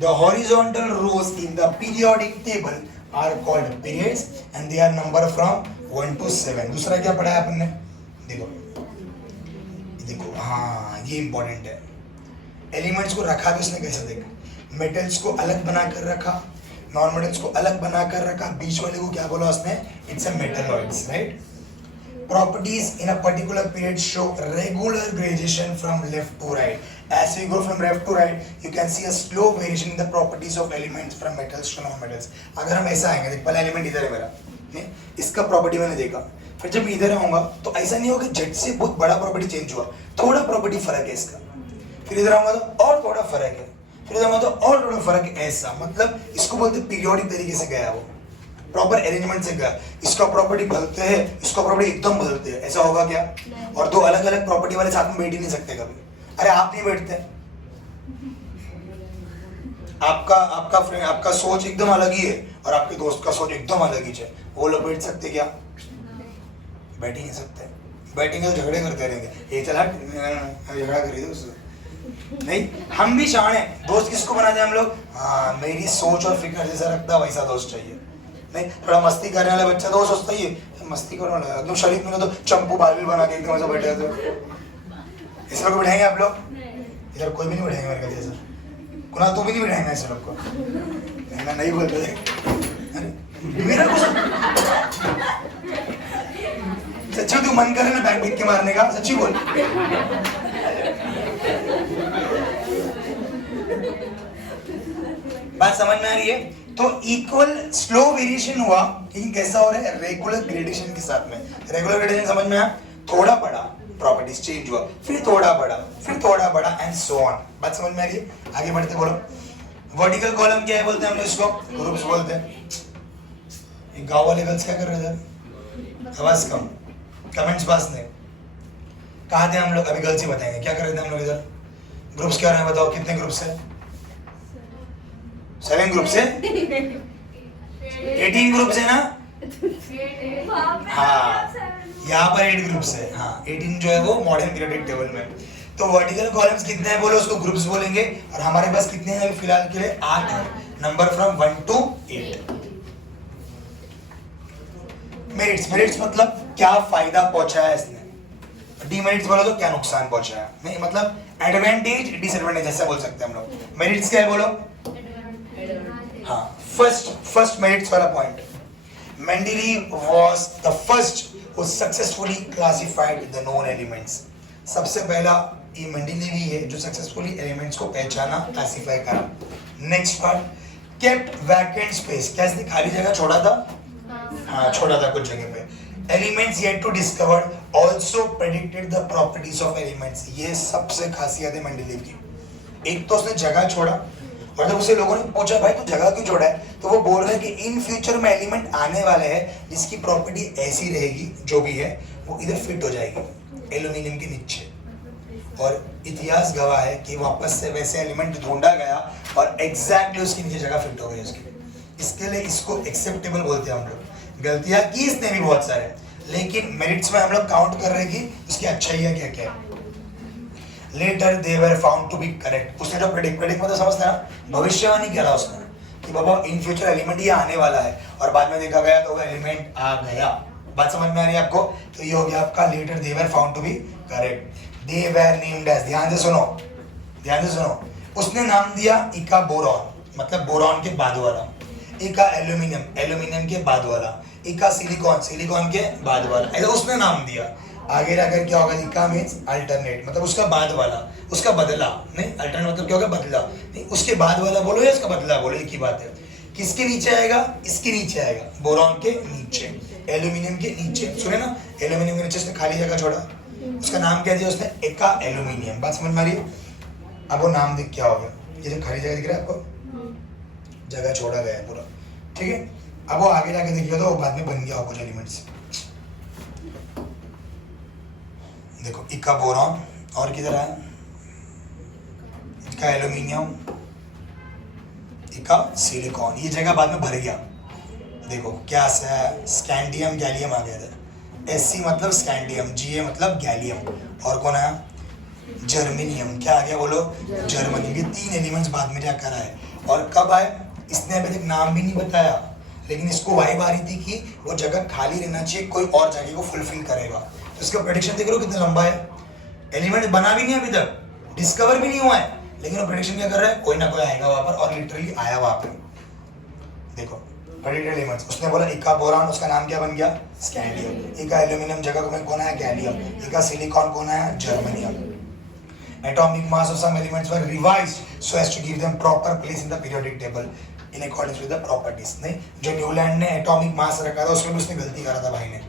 The horizontal rows in the periodic table are called periods and they are numbered from 1 to 7। दूसरा क्या पढ़ा है अपन ने? देखो देखो, हाँ ये इंपॉर्टेंट है। एलिमेंट्स को रखा भी उसने कैसे? देखा, मेटल्स को अलग बनाकर रखा, नॉन मेटल्स को अलग बनाकर रखा, बीच वाले को क्या बोला उसने? It's a metalloids, right? Properties in a particular period show regular gradation from left to right. As we go from left to right, you can see a slow variation in the properties of elements from metals to non-metals. अगर हम ऐसा आएंगे, देख पहला element इधर है मेरा, नहीं? इसका प्रॉपर्टी मैंने देखा, फिर जब इधर आऊंगा तो ऐसा नहीं होगा झट से बहुत बड़ा प्रॉपर्टी चेंज हुआ, थोड़ा प्रॉपर्टी फर्क है इसका, फिर इधर आऊंगा तो और थोड़ा फर्क है, फिर इधर आऊंगा तो और थोड़ा फर्क है, ऐसा। मतलब इसको बोलते पीरियोडिक तरीके से गया वो, प्रॉपर अरेंजमेंट से गया। इसका प्रॉपर्टी बदलते हैं, इसका प्रॉपर्टी एकदम बदलते हैं, ऐसा होगा क्या? और 2 अलग अलग प्रॉपर्टी वाले साथ में बैठ ही नहीं सकते कभी। अरे आप नहीं बैठते, आपका फ्रेंड, आपका सोच एकदम अलग ही है और आपके दोस्त का सोच एकदम अलग ही है, वो लोग बैठ सकते क्या? बैठ ही नहीं सकते। बैठेंगे तो झगड़े करते रहेंगे, ये चला झगड़ा करिए उससे। नहीं, हम भी शान है। दोस्त किसको बनाते हैं हम लोग? हाँ, मेरी सोच और फिक्र जैसा रखता वैसा दोस्त चाहिए। नहीं, थोड़ा मस्ती करने वाला बच्चा तो सोचता ही है मस्ती करने वाला, एकदम शरीफ में तो चंपू बालवील बना के एकदम ऐसा बैठे तो ऐसे लोग बैठेंगे आप लोग? इधर कोई भी नहीं बैठेंगे मेरे जैसा। कुणाल तू भी नहीं बैठेंगे ऐसे लोग को? मैं नहीं बोलते थे मेरा कुछ। सच्ची तू मन करे ना बैग बिक के मारने का, सच्ची बोल। बात समझ में आ रही है? तो इक्वल स्लो वेरिएशन हुआ, लेकिन कैसा हो रहा है? रेगुलर ग्रेडेशन के साथ में। रेगुलर ग्रेडेशन समझ में आया? थोड़ा बड़ा प्रॉपर्टीज चेंज हुआ, फिर थोड़ा बड़ा, फिर थोड़ा बड़ा एंड सो ऑन। बात समझ में आ रही है? आगे बढ़ते बोलो। वर्टिकल कॉलम क्या है बोलते हैं हम लोग इसको? ग्रुप्स बोलते हैं। ये गांव वाले गर्ल्स क्या कर रहे थे? आवाज कम, कमेंट्स पास नहीं। कहाँ थे हम लोग? अभी गर्ल्स ही बताएंगे क्या कर रहे थे हम लोग इधर। ग्रुप्स क्या रहे हैं बताओ, कितने ग्रुप्स है? 7 ग्रुप्स है, 18 ग्रुप्स है ना? हाँ, यहाँ पर 8 ग्रुप्स है। हाँ 18 जो है वो मॉडर्न पीरियोडिक टेबल में। तो वर्टिकल कॉलम्स कितने हैं बोलो, उसको ग्रुप्स बोलेंगे। और हमारे पास कितने हैं अभी फिलहाल के लिए? 8 है, नंबर फ्रॉम 1 to 8। मेरिट्स मतलब क्या फायदा पहुंचा है इसने, डिमेरिट्स बोलो तो क्या नुकसान पहुंचा है। नहीं मतलब एडवांटेज डिसएडवांटेज ऐसा बोल सकते हैं हम लोग। मेरिट्स क्या है बोलो? हाँ, फर्स्ट मेरिट्स वाला point, Mendeleev was the first who successfully classified the known elements। सबसे पहला ये मेंडेलीव ही है जो सक्सेसफुली एलिमेंट्स को पहचाना, क्लासिफाई करा। Next part, kept vacant space, क्या इसने खाली जगह छोड़ा था? हाँ छोड़ा था कुछ जगह पे। Elements yet to discovered also predicted the properties of elements. ये सबसे खासियत है मेंडेलीव की। एक तो उसने जगह छोड़ा, और जब उसे लोगों ने पूछा भाई तू जगह क्यों छोड़ा है, तो वो बोल रहा है कि इन फ्यूचर में एलिमेंट आने वाले हैं जिसकी प्रॉपर्टी ऐसी रहेगी, जो भी है वो इधर फिट हो जाएगी एल्यूमिनियम के नीचे। और इतिहास गवाह है कि वापस से वैसे एलिमेंट ढूंढा गया और एग्जैक्टली उसके नीचे जगह फिट हो गई उसकी। इसके लिए इसको एक्सेप्टेबल बोलते हैं हम लोग। गलतियां की इसने भी बहुत सारे, लेकिन मेरिट्स में हम लोग काउंट कर रहे हैं कि उसकी अच्छाइयां क्या क्या है। Later they were found to be correct. उसने जो प्रेडिक्ट मतलब समझते हैं ना, भविष्यवाणी करा उसने कि बाबा इन फ्यूचर एलिमेंट ये आने वाला है, और बाद में देखा गया तो वो एलिमेंट आ गया। बात समझ में आ रही है आपको? तो ये हो गया आपका later they were found to be correct. They were named as, ध्यान से सुनो, उसने नाम दिया इका बोरॉन, मतलब बोरॉन के बाद वाला। इका एल्यूमिनियम के बाद वाला। इका सिलिकॉन के बाद वाला, ऐसा उसने नाम दिया। आगे जाकर क्या होगा? इका मीन्स अल्टरनेट, मतलब उसका बाद वाला, उसका बदला। नहीं अल्टरनेट मतलब क्या होगा? बदला। नहीं उसके बाद वाला बोलो या उसका बदला बोलो, एक ही बात है। किसके नीचे आएगा? इसके नीचे आएगा, बोरॉन के नीचे, एल्यूमिनियम के नीचे। सुने ना, एल्यूमिनियम के नीचे उसने खाली जगह छोड़ा, उसका नाम क्या दिया उसने? एका एल्यूमिनियम। बात समझ में आ रही है? अब वो नाम दिख क्या हो गया? ये जो खाली जगह दिख रहा है आपको, जगह छोड़ा गया है पूरा, ठीक है। अब वो आगे जाके देखिए तो वो बाद में बन गया कुछ एलिमेंट्स। देखो इका बोरॉन, और किधर है? इका एल्यूमिनियम, इका सिलिकॉन, ये जगह बाद में भर गया। देखो क्या है? स्कैंडियम गैलियम आ गया था। एससी मतलब स्कैंडियम, जीए मतलब गैलियम, और कौन आया? जर्मेनियम। क्या आ गया बोलो? जर्मनियम। ये 3 एलिमेंट्स बाद में जाकर आए। और कब आए? इसने अभी तक नाम भी नहीं बताया, लेकिन इसको वाइब आ रही थी कि वो जगह खाली रहना चाहिए, कोई और जगह को फुलफिल करेगा। तो इसका प्रेडिक्शन देख रहे हो कितना लंबा है। एलिमेंट बना भी नहीं अभी तक, डिस्कवर भी नहीं हुआ है, लेकिन वो प्रेडिक्शन क्या कर रहा है? कोई ना कोई आएगा वहां पर, और लिटरली आया वहां पर। देखो प्रेडिक्टेड एलिमेंट्स, उसने बोला इका बोरॉन, उसका नाम क्या बन गया? स्कैंडियम। इका एल्यूमिनियम जगह में कौन आया? गैलियम। इका सिलिकॉन कौन आया? Germanium. Atomic mass of some elements were revised so as to give them proper place in the periodic table in accordance with the properties। नहीं, जो न्यूलैंड ने एटॉमिक मास रखा था उसमें भी उसने गलती करा था भाई ने।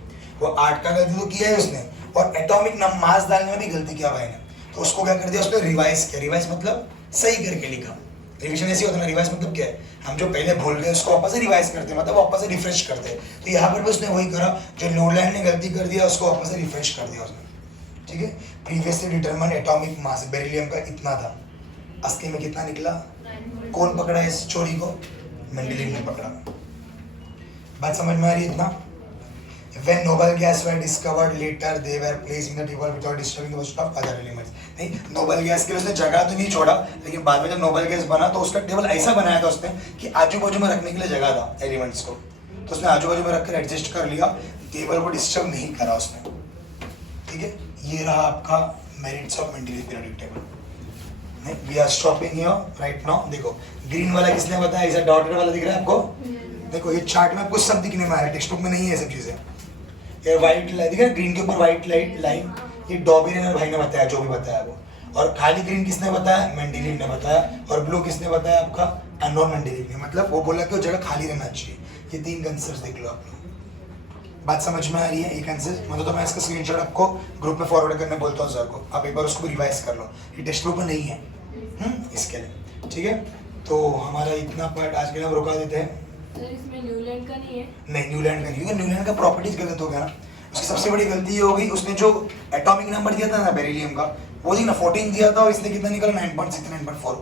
वो 8 का गलती तो किया है उसने, और एटॉमिक मास डालने में भी गलती किया भाई ने। तो उसको क्या कर दिया? उसने रिवाइज किया। रिवाइज मतलब सही करके लिखा। रिविजन ऐसे होता है ना, रिवाइज मतलब क्या है? हम जो पहले भूल गए उसको वापस से रिवाइज करते हैं, मतलब वापस से रिफ्रेश करते हैं। तो यहाँ पर भी उसने वही करा, जो न्यूलैंड ने गलती कर दिया उसको वापस से रिफ्रेश कर दिया उसने, ठीक है। Previously determined atomic mass beryllium का इतना था, असली में कितना निकला? कौन पकड़ा इस चोरी को? मेंडेलीव ने पकड़ा। बात समझ में आ रही है इतना? When noble gas were discovered later, they were placed in the table without disturbing the position of other elements। नहीं, नोबल गैस के लिए उसने जगह तो नहीं छोड़ा, लेकिन बाद में जब नोबल गैस बना तो उसका टेबल ऐसा बनाया था उसने कि आजू बाजू में रखने के लिए जगह था एलिमेंट्स को, तो उसने आजू बाजू में रखकर एडजस्ट कर लिया, टेबल को डिस्टर्ब नहीं करा उसने, ठीक है। ये रहा आपका merits of Mendeleev periodic table. We are stopping here right now. देखो ग्रीन वाला किसने बताया? ऐसा डॉटेड वाला दिख रहा है आपको? देखो ये चार्ट में आपको सब दिखने में आ रहा है, टेक्स्ट बुक में नहीं है ये सब चीजें। ये व्हाइट लाइट दिख रहा है, ग्रीन के ऊपर व्हाइट लाइट लाइन, ये डॉबिन भाई ने बताया, जो भी बताया वो। और खाली ग्रीन किसने बताया? मेंडेलीव ने बताया। और ब्लू किसने बताया? आपका अननोन मेंडेलीव ने। मतलब वो बोला कि वो जगह खाली रहना चाहिए। ये 3 कंसेप्ट्स देख लो आप लोग। बात समझ में आ रही है? ये कंसेप्ट मतलब तो मैं इसका स्क्रीनशॉट आपको ग्रुप में फॉरवर्ड करने बोलता हूँ सर को, आप एक बार उसको रिवाइज कर लो, ये टेक्स्ट बुक में नहीं है इसके लिए, ठीक है। तो हमारा इतना पार्ट आज के लिए हम रुका देते हैं। सर इसमें न्यूलैंड का नहीं है? नहीं, न्यूलैंड का नहीं, क्योंकि न्यूलैंड का प्रॉपर्टीज गलत हो गया ना। उसकी सबसे बड़ी गलती ये हो गई, उसने जो एटॉमिक नंबर दिया था ना बेरिलियम का, वो थी ना 14 दिया था, और इसने कितना निकला 9.6 9.4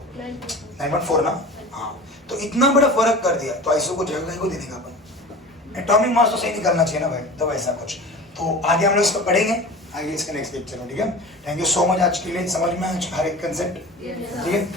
9.4 ना। हाँ, तो इतना बड़ा फर्क कर दिया, तो आइसो को जगह को देने का अपन एटॉमिक मास तो सही निकलना चाहिए ना भाई, तो वैसा कुछ। तो आगे हम लोग इसको पढ़ेंगे, आगे इसका नेक्स्ट लेक्चर में, ठीक है। थैंक यू सो मच आज के लिए, समझ में हर एक कंसेप्ट, ठीक है।